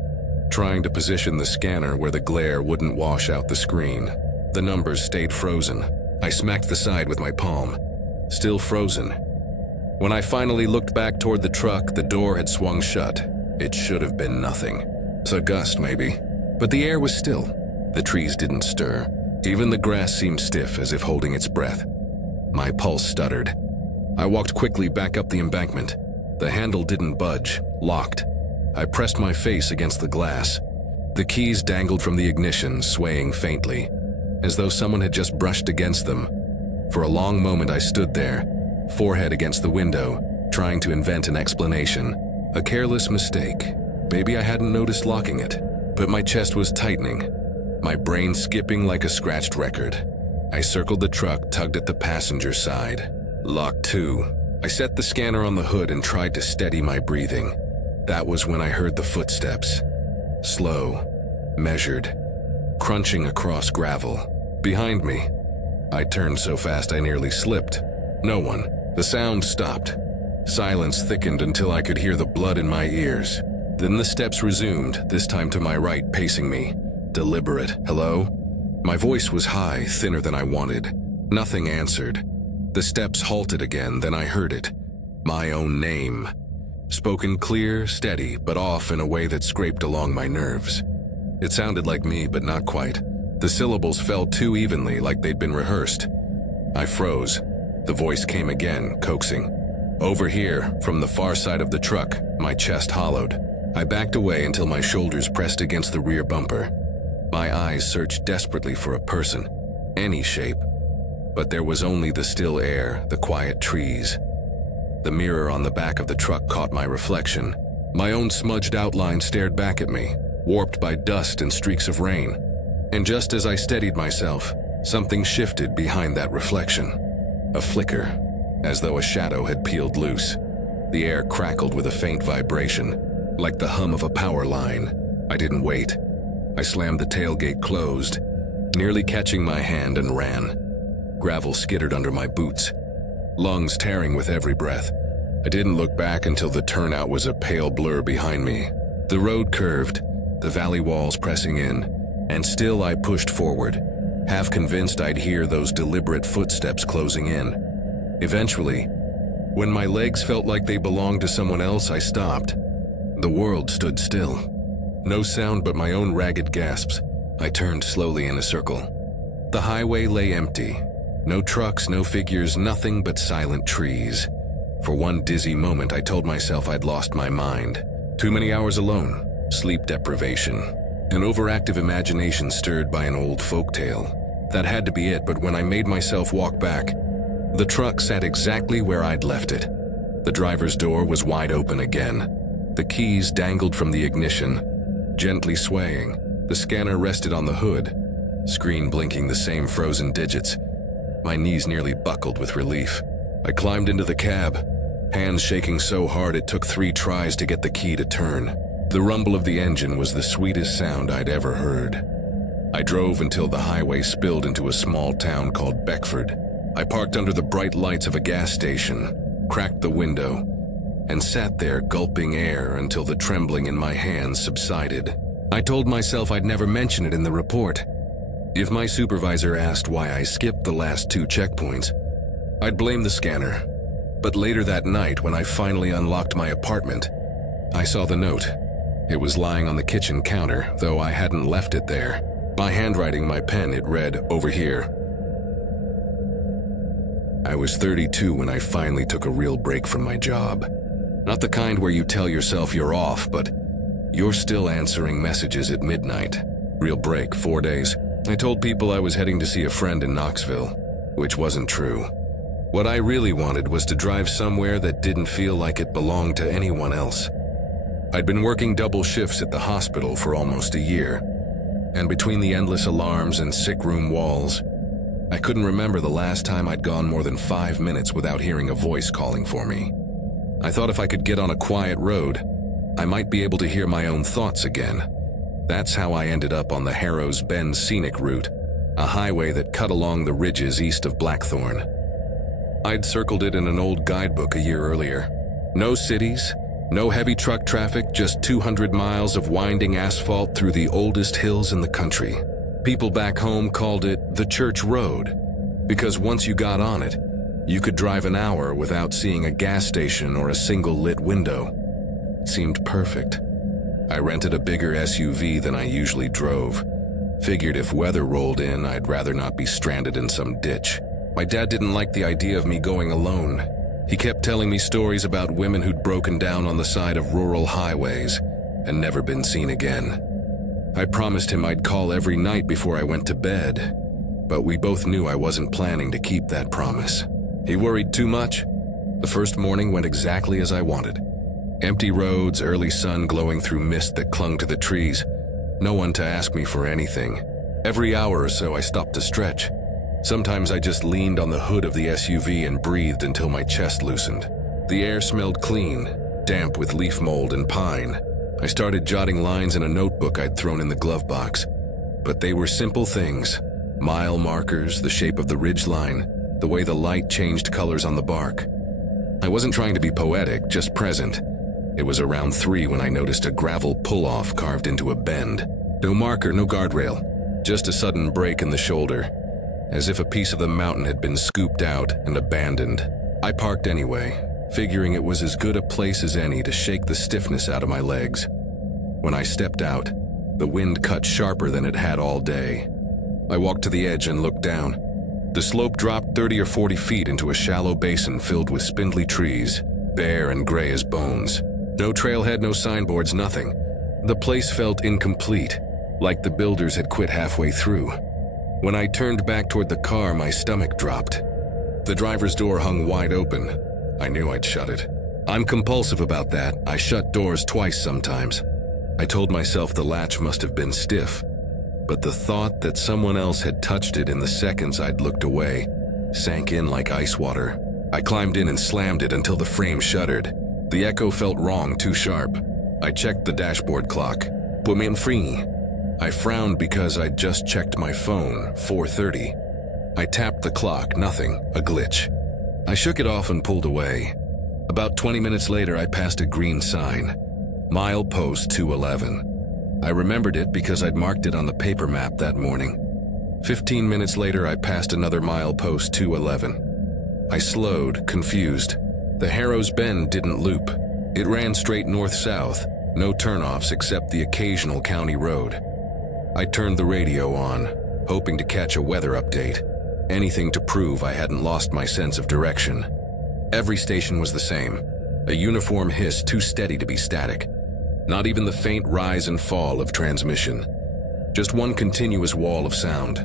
trying to position the scanner where the glare wouldn't wash out the screen. The numbers stayed frozen. I smacked the side with my palm. Still frozen. When I finally looked back toward the truck, the door had swung shut. It should have been nothing. A gust, maybe. But the air was still. The trees didn't stir. Even the grass seemed stiff, as if holding its breath. My pulse stuttered. I walked quickly back up the embankment. The handle didn't budge, locked. I pressed my face against the glass. The keys dangled from the ignition, swaying faintly, as though someone had just brushed against them. For a long moment I stood there, forehead against the window, trying to invent an explanation. A careless mistake. Maybe I hadn't noticed locking it, but my chest was tightening, my brain skipping like a scratched record. I circled the truck, tugged at the passenger side. Locked too. I set the scanner on the hood and tried to steady my breathing. That was when I heard the footsteps. Slow, measured, crunching across gravel. Behind me. I turned so fast I nearly slipped. No one. The sound stopped. Silence thickened until I could hear the blood in my ears. Then the steps resumed, this time to my right, pacing me. Deliberate. Hello? My voice was high, thinner than I wanted. Nothing answered. The steps halted again, then I heard it. My own name. Spoken clear, steady, but off in a way that scraped along my nerves. It sounded like me, but not quite. The syllables fell too evenly, like they'd been rehearsed. I froze. The voice came again, coaxing. Over here, from the far side of the truck, my chest hollowed. I backed away until my shoulders pressed against the rear bumper. My eyes searched desperately for a person, any shape. But there was only the still air, the quiet trees. The mirror on the back of the truck caught my reflection. My own smudged outline stared back at me, warped by dust and streaks of rain. And just as I steadied myself, something shifted behind that reflection. A flicker, as though a shadow had peeled loose. The air crackled with a faint vibration, like the hum of a power line. I didn't wait. I slammed the tailgate closed, nearly catching my hand, and ran. Gravel skittered under my boots, lungs tearing with every breath. I didn't look back until the turnout was a pale blur behind me. The road curved, the valley walls pressing in, and still I pushed forward, half convinced I'd hear those deliberate footsteps closing in. Eventually, when my legs felt like they belonged to someone else, I stopped. The world stood still. No sound but my own ragged gasps. I turned slowly in a circle. The highway lay empty. No trucks, no figures, nothing but silent trees. For one dizzy moment, I told myself I'd lost my mind. Too many hours alone, sleep deprivation, an overactive imagination stirred by an old folktale. That had to be it, but when I made myself walk back, the truck sat exactly where I'd left it. The driver's door was wide open again. The keys dangled from the ignition, gently swaying. The scanner rested on the hood, screen blinking the same frozen digits. My knees nearly buckled with relief. I climbed into the cab, hands shaking so hard it took 3 tries to get the key to turn. The rumble of the engine was the sweetest sound I'd ever heard. I drove until the highway spilled into a small town called Beckford. I parked under the bright lights of a gas station, cracked the window, and sat there gulping air until the trembling in my hands subsided. I told myself I'd never mention it in the report. If my supervisor asked why I skipped the last 2 checkpoints, I'd blame the scanner. But later that night, when I finally unlocked my apartment, I saw the note. It was lying on the kitchen counter, though I hadn't left it there. My handwriting, my pen, it read, "Over here." I was 32 when I finally took a real break from my job. Not the kind where you tell yourself you're off, but you're still answering messages at midnight. Real break, 4 days. I told people I was heading to see a friend in Knoxville, which wasn't true. What I really wanted was to drive somewhere that didn't feel like it belonged to anyone else. I'd been working double shifts at the hospital for almost a year, and between the endless alarms and sick room walls, I couldn't remember the last time I'd gone more than 5 minutes without hearing a voice calling for me. I thought if I could get on a quiet road, I might be able to hear my own thoughts again. That's how I ended up on the Harrow's Bend scenic route, a highway that cut along the ridges east of Blackthorn. I'd circled it in an old guidebook a year earlier. No cities, no heavy truck traffic, just 200 miles of winding asphalt through the oldest hills in the country. People back home called it the Church Road, because once you got on it, you could drive an hour without seeing a gas station or a single lit window. It seemed perfect. I rented a bigger SUV than I usually drove. Figured if weather rolled in, I'd rather not be stranded in some ditch. My dad didn't like the idea of me going alone. He kept telling me stories about women who'd broken down on the side of rural highways and never been seen again. I promised him I'd call every night before I went to bed, but we both knew I wasn't planning to keep that promise. He worried too much. The first morning went exactly as I wanted. Empty roads, early sun glowing through mist that clung to the trees. No one to ask me for anything. Every hour or so I stopped to stretch. Sometimes I just leaned on the hood of the SUV and breathed until my chest loosened. The air smelled clean, damp with leaf mold and pine. I started jotting lines in a notebook I'd thrown in the glove box. But they were simple things. Mile markers, the shape of the ridgeline, the way the light changed colors on the bark. I wasn't trying to be poetic, just present. It was around 3 when I noticed a gravel pull-off carved into a bend. No marker, no guardrail, just a sudden break in the shoulder, as if a piece of the mountain had been scooped out and abandoned. I parked anyway, figuring it was as good a place as any to shake the stiffness out of my legs. When I stepped out, the wind cut sharper than it had all day. I walked to the edge and looked down. The slope dropped 30 or 40 feet into a shallow basin filled with spindly trees, bare and gray as bones. No trailhead, no signboards, nothing. The place felt incomplete, like the builders had quit halfway through. When I turned back toward the car, my stomach dropped. The driver's door hung wide open, I knew I'd shut it. I'm compulsive about that. I shut doors twice sometimes. I told myself the latch must have been stiff, but the thought that someone else had touched it in the seconds I'd looked away sank in like ice water. I climbed in and slammed it until the frame shuddered. The echo felt wrong, too sharp. I checked the dashboard clock. Put me in free. I frowned because I'd just checked my phone, 4:30. I tapped the clock, nothing, a glitch. I shook it off and pulled away. About 20 minutes later, I passed a green sign, milepost 211. I remembered it because I'd marked it on the paper map that morning. 15 minutes later, I passed another milepost 211. I slowed, confused. The Harrow's Bend didn't loop. It ran straight north-south, no turnoffs except the occasional county road. I turned the radio on, hoping to catch a weather update, anything to prove I hadn't lost my sense of direction. Every station was the same, a uniform hiss too steady to be static. Not even the faint rise and fall of transmission. Just one continuous wall of sound.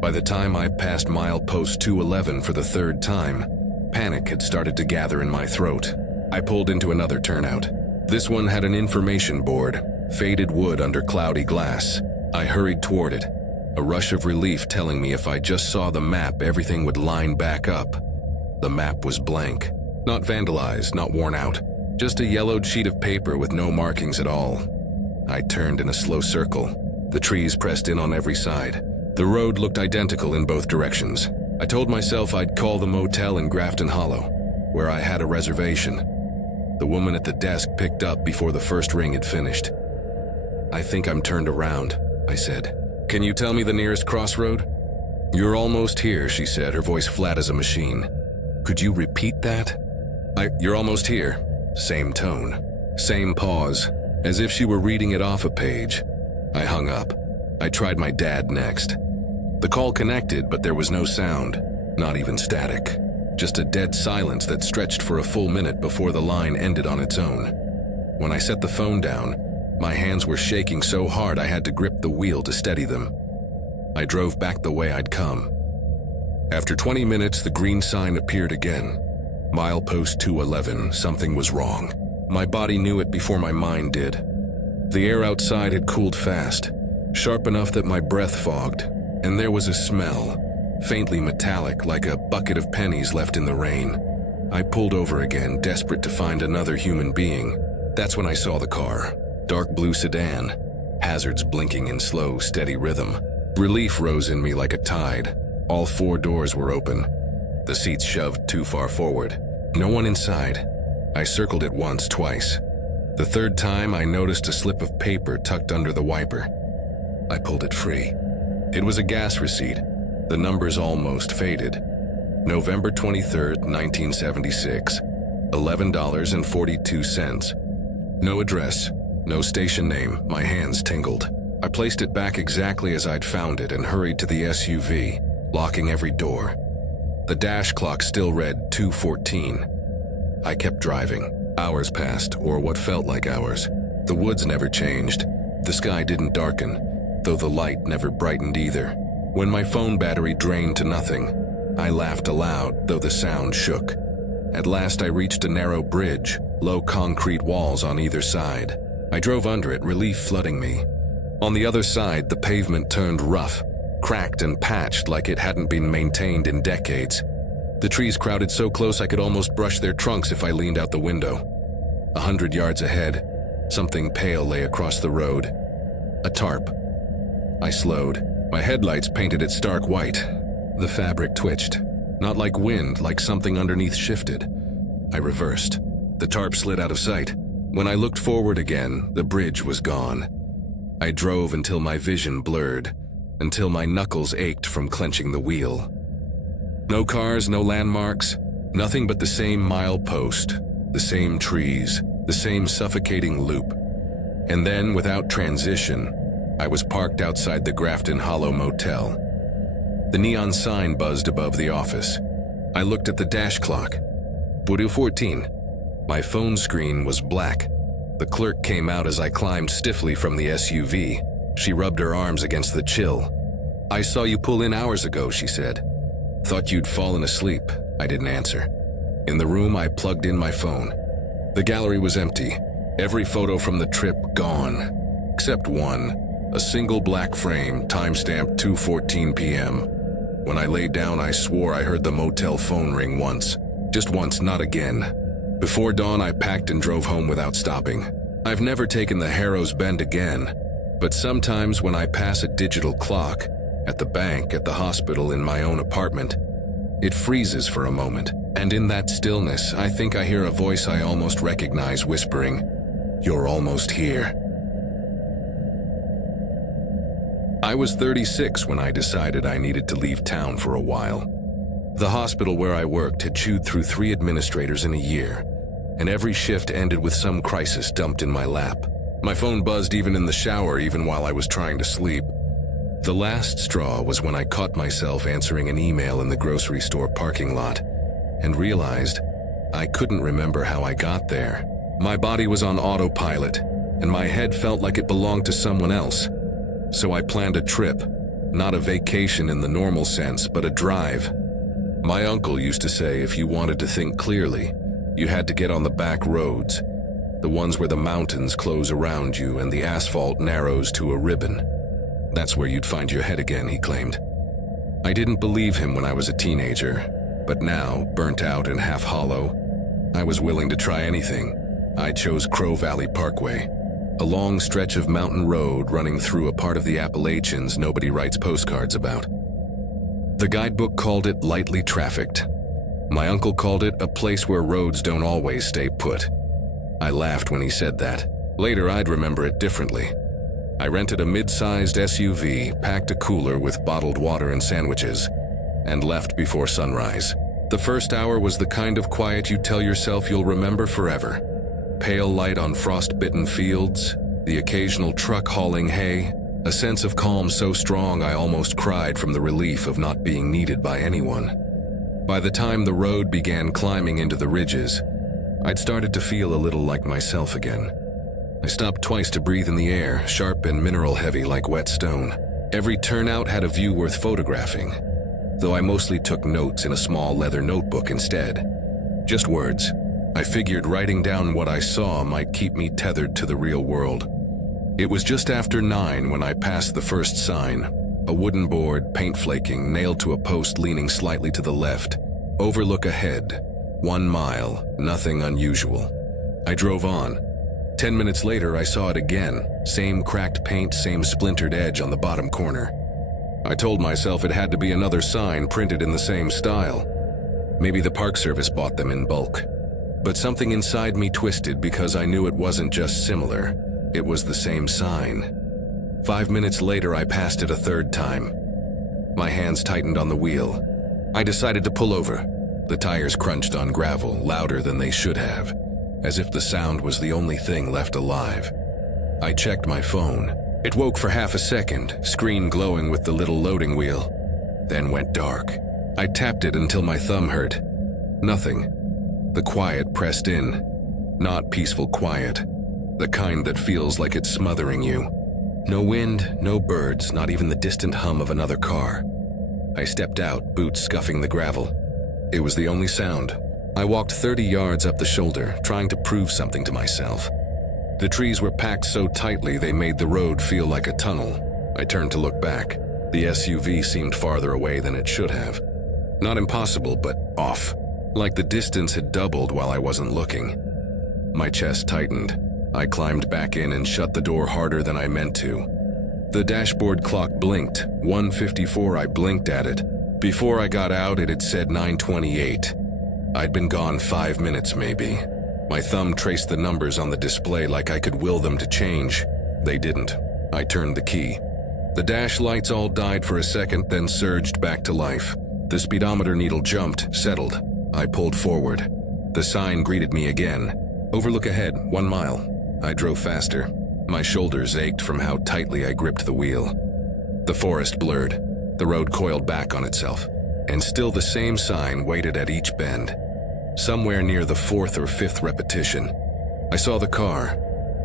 By the time I passed milepost 211 for the third time, panic had started to gather in my throat. I pulled into another turnout. This one had an information board, faded wood under cloudy glass. I hurried toward it, a rush of relief telling me if I just saw the map, everything would line back up. The map was blank. Not vandalized, not worn out. Just a yellowed sheet of paper with no markings at all. I turned in a slow circle. The trees pressed in on every side. The road looked identical in both directions. I told myself I'd call the motel in Grafton Hollow, where I had a reservation. The woman at the desk picked up before the first ring had finished. "I think I'm turned around," I said. "Can you tell me the nearest crossroad?" "You're almost here," she said, her voice flat as a machine. "Could you repeat that?" You're almost here." Same tone, same pause, as if she were reading it off a page. I hung up. I tried my dad next. The call connected, but there was no sound, not even static. Just a dead silence that stretched for a full minute before the line ended on its own. When I set the phone down, my hands were shaking so hard I had to grip the wheel to steady them. I drove back the way I'd come. After 20 minutes, the green sign appeared again. Milepost 211, something was wrong. My body knew it before my mind did. The air outside had cooled fast, sharp enough that my breath fogged, and there was a smell, faintly metallic like a bucket of pennies left in the rain. I pulled over again, desperate to find another human being. That's when I saw the car, dark blue sedan, hazards blinking in slow, steady rhythm. Relief rose in me like a tide. All 4 doors were open. The seats shoved too far forward. No one inside. I circled it once, twice. The third time, I noticed a slip of paper tucked under the wiper. I pulled it free. It was a gas receipt. The numbers almost faded. November 23rd, 1976. $11.42. No address, no station name. My hands tingled. I placed it back exactly as I'd found it and hurried to the SUV, locking every door. The dash clock still read 2:14. I kept driving. Hours passed, or what felt like hours. The woods never changed. The sky didn't darken, though the light never brightened either. When my phone battery drained to nothing, I laughed aloud, though the sound shook. At last I reached a narrow bridge, low concrete walls on either side. I drove under it, relief flooding me. On the other side, the pavement turned rough, cracked and patched like it hadn't been maintained in decades. The trees crowded so close I could almost brush their trunks if I leaned out the window. 100 yards ahead, something pale lay across the road. A tarp. I slowed. My headlights painted it stark white. The fabric twitched. Not like wind, like something underneath shifted. I reversed. The tarp slid out of sight. When I looked forward again, the bridge was gone. I drove until my vision blurred, until my knuckles ached from clenching the wheel. No cars, no landmarks, nothing but the same milepost, the same trees, the same suffocating loop. And then, without transition, I was parked outside the Grafton Hollow Motel. The neon sign buzzed above the office. I looked at the dash clock. 2:14. My phone screen was black. The clerk came out as I climbed stiffly from the SUV. She rubbed her arms against the chill. "I saw you pull in hours ago," she said. "Thought you'd fallen asleep." I didn't answer. In the room, I plugged in my phone. The gallery was empty. Every photo from the trip gone. Except one, a single black frame, timestamped 2:14 p.m. When I laid down, I swore I heard the motel phone ring once. Just once, not again. Before dawn, I packed and drove home without stopping. I've never taken the Harrow's Bend again, but sometimes when I pass a digital clock, at the bank, at the hospital, in my own apartment, it freezes for a moment, and in that stillness, I think I hear a voice I almost recognize whispering, "You're almost here." I was 36 when I decided I needed to leave town for a while. The hospital where I worked had chewed through 3 administrators in a year, and every shift ended with some crisis dumped in my lap. My phone buzzed even in the shower, even while I was trying to sleep. The last straw was when I caught myself answering an email in the grocery store parking lot and realized I couldn't remember how I got there. My body was on autopilot, and my head felt like it belonged to someone else. So I planned a trip, not a vacation in the normal sense, but a drive. My uncle used to say if you wanted to think clearly, you had to get on the back roads, the ones where the mountains close around you and the asphalt narrows to a ribbon. That's where you'd find your head again, he claimed. I didn't believe him when I was a teenager, but now, burnt out and half hollow, I was willing to try anything. I chose Crow Valley Parkway, a long stretch of mountain road running through a part of the Appalachians nobody writes postcards about. The guidebook called it lightly trafficked. My uncle called it a place where roads don't always stay put. I laughed when he said that. Later, I'd remember it differently. I rented a mid-sized SUV, packed a cooler with bottled water and sandwiches, and left before sunrise. The first hour was the kind of quiet you tell yourself you'll remember forever. Pale light on frost-bitten fields, the occasional truck hauling hay, a sense of calm so strong I almost cried from the relief of not being needed by anyone. By the time the road began climbing into the ridges, I'd started to feel a little like myself again. I stopped twice to breathe in the air, sharp and mineral-heavy like wet stone. Every turnout had a view worth photographing, though I mostly took notes in a small leather notebook instead. Just words. I figured writing down what I saw might keep me tethered to the real world. It was just after 9 when I passed the first sign, a wooden board, paint flaking, nailed to a post leaning slightly to the left. Overlook ahead. 1 mile, nothing unusual. I drove on. 10 minutes later, I saw it again. Same cracked paint, same splintered edge on the bottom corner. I told myself it had to be another sign printed in the same style. Maybe the Park Service bought them in bulk. But something inside me twisted because I knew it wasn't just similar. It was the same sign. 5 minutes later, I passed it a 3rd time. My hands tightened on the wheel. I decided to pull over. The tires crunched on gravel, louder than they should have, as if the sound was the only thing left alive. I checked my phone. It woke for half a second, screen glowing with the little loading wheel, then went dark. I tapped it until my thumb hurt. Nothing. The quiet pressed in. Not peaceful quiet. The kind that feels like it's smothering you. No wind, no birds, not even the distant hum of another car. I stepped out, boots scuffing the gravel. It was the only sound. I walked 30 yards up the shoulder, trying to prove something to myself. The trees were packed so tightly they made the road feel like a tunnel. I turned to look back. The SUV seemed farther away than it should have. Not impossible, but off. Like the distance had doubled while I wasn't looking. My chest tightened. I climbed back in and shut the door harder than I meant to. The dashboard clock blinked. 1:54, I blinked at it. Before I got out, it had said 9:28. I'd been gone 5 minutes, maybe. My thumb traced the numbers on the display like I could will them to change. They didn't. I turned the key. The dash lights all died for a second, then surged back to life. The speedometer needle jumped, settled. I pulled forward. The sign greeted me again. Overlook ahead, 1 mile. I drove faster. My shoulders ached from how tightly I gripped the wheel. The forest blurred. The road coiled back on itself. And still the same sign waited at each bend. Somewhere near the 4th or 5th repetition, I saw the car.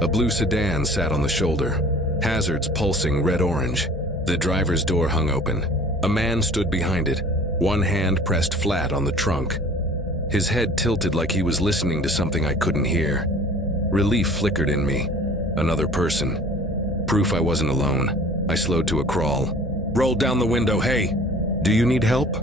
A blue sedan sat on the shoulder. Hazards pulsing red-orange. The driver's door hung open. A man stood behind it, one hand pressed flat on the trunk. His head tilted like he was listening to something I couldn't hear. Relief flickered in me. Another person. Proof I wasn't alone. I slowed to a crawl. Rolled down the window. Hey, do you need help?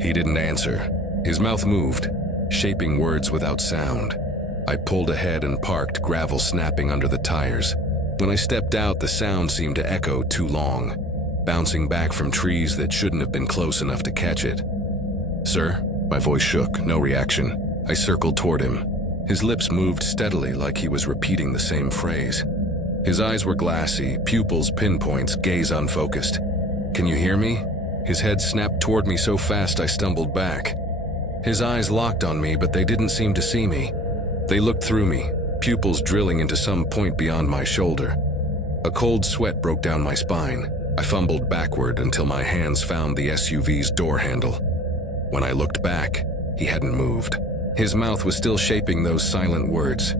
He didn't answer. His mouth moved, shaping words without sound. I pulled ahead and parked, gravel snapping under the tires. When I stepped out, the sound seemed to echo too long, bouncing back from trees that shouldn't have been close enough to catch it. Sir? My voice shook, no reaction. I circled toward him. His lips moved steadily like he was repeating the same phrase. His eyes were glassy, pupils pinpoints, gaze unfocused. Can you hear me? His head snapped toward me so fast I stumbled back. His eyes locked on me, but they didn't seem to see me. They looked through me, pupils drilling into some point beyond my shoulder. A cold sweat broke down my spine. I fumbled backward until my hands found the SUV's door handle. When I looked back, he hadn't moved. His mouth was still shaping those silent words.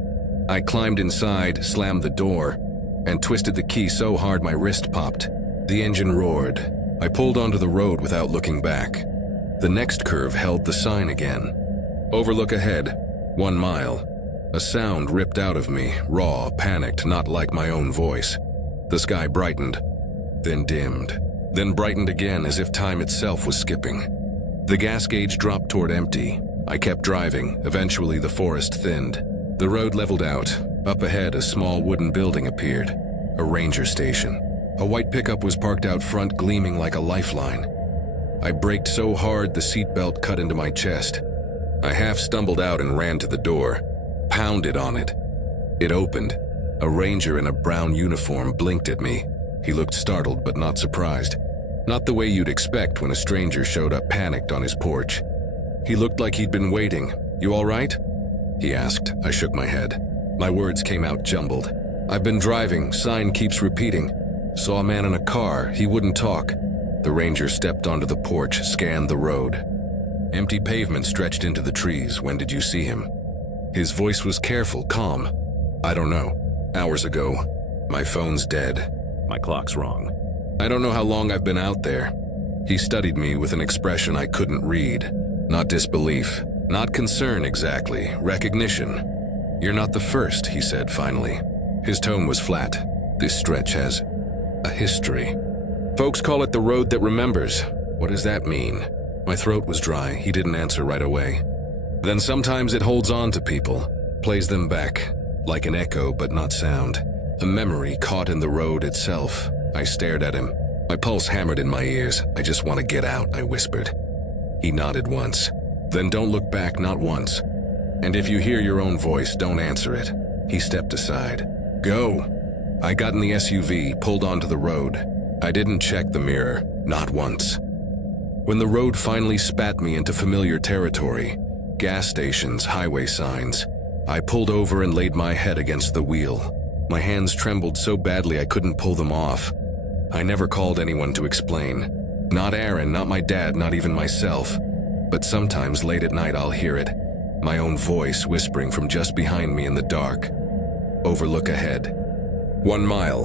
I climbed inside, slammed the door, and twisted the key so hard my wrist popped. The engine roared. I pulled onto the road without looking back. The next curve held the sign again. Overlook ahead, 1 mile. A sound ripped out of me, raw, panicked, not like my own voice. The sky brightened, then dimmed, then brightened again as if time itself was skipping. The gas gauge dropped toward empty. I kept driving. Eventually the forest thinned. The road leveled out. Up ahead, a small wooden building appeared. A ranger station. A white pickup was parked out front, gleaming like a lifeline. I braked so hard the seatbelt cut into my chest. I half stumbled out and ran to the door, pounded on it. It opened. A ranger in a brown uniform blinked at me. He looked startled but not surprised. Not the way you'd expect when a stranger showed up panicked on his porch. He looked like he'd been waiting. You all right? He asked. I shook my head. My words came out jumbled. I've been driving. Sign keeps repeating. Saw a man in a car. He wouldn't talk. The ranger stepped onto the porch, scanned the road. Empty pavement stretched into the trees. When did you see him? His voice was careful, calm. I don't know. Hours ago. My phone's dead. My clock's wrong. I don't know how long I've been out there. He studied me with an expression I couldn't read. Not disbelief. Not concern exactly. Recognition. You're not the first, he said finally. His tone was flat. This stretch has a history. Folks call it the road that remembers. What does that mean? My throat was dry. He didn't answer right away. Then sometimes it holds on to people, plays them back, like an echo but not sound. A memory caught in the road itself. I stared at him. My pulse hammered in my ears. I just want to get out, I whispered. He nodded once. Then don't look back, not once. And if you hear your own voice, don't answer it. He stepped aside. Go. I got in the SUV, pulled onto the road. I didn't check the mirror, not once. When the road finally spat me into familiar territory, gas stations, highway signs, I pulled over and laid my head against the wheel. My hands trembled so badly I couldn't pull them off. I never called anyone to explain. Not Aaron, not my dad, not even myself. But sometimes late at night I'll hear it. My own voice whispering from just behind me in the dark. Overlook ahead. 1 mile.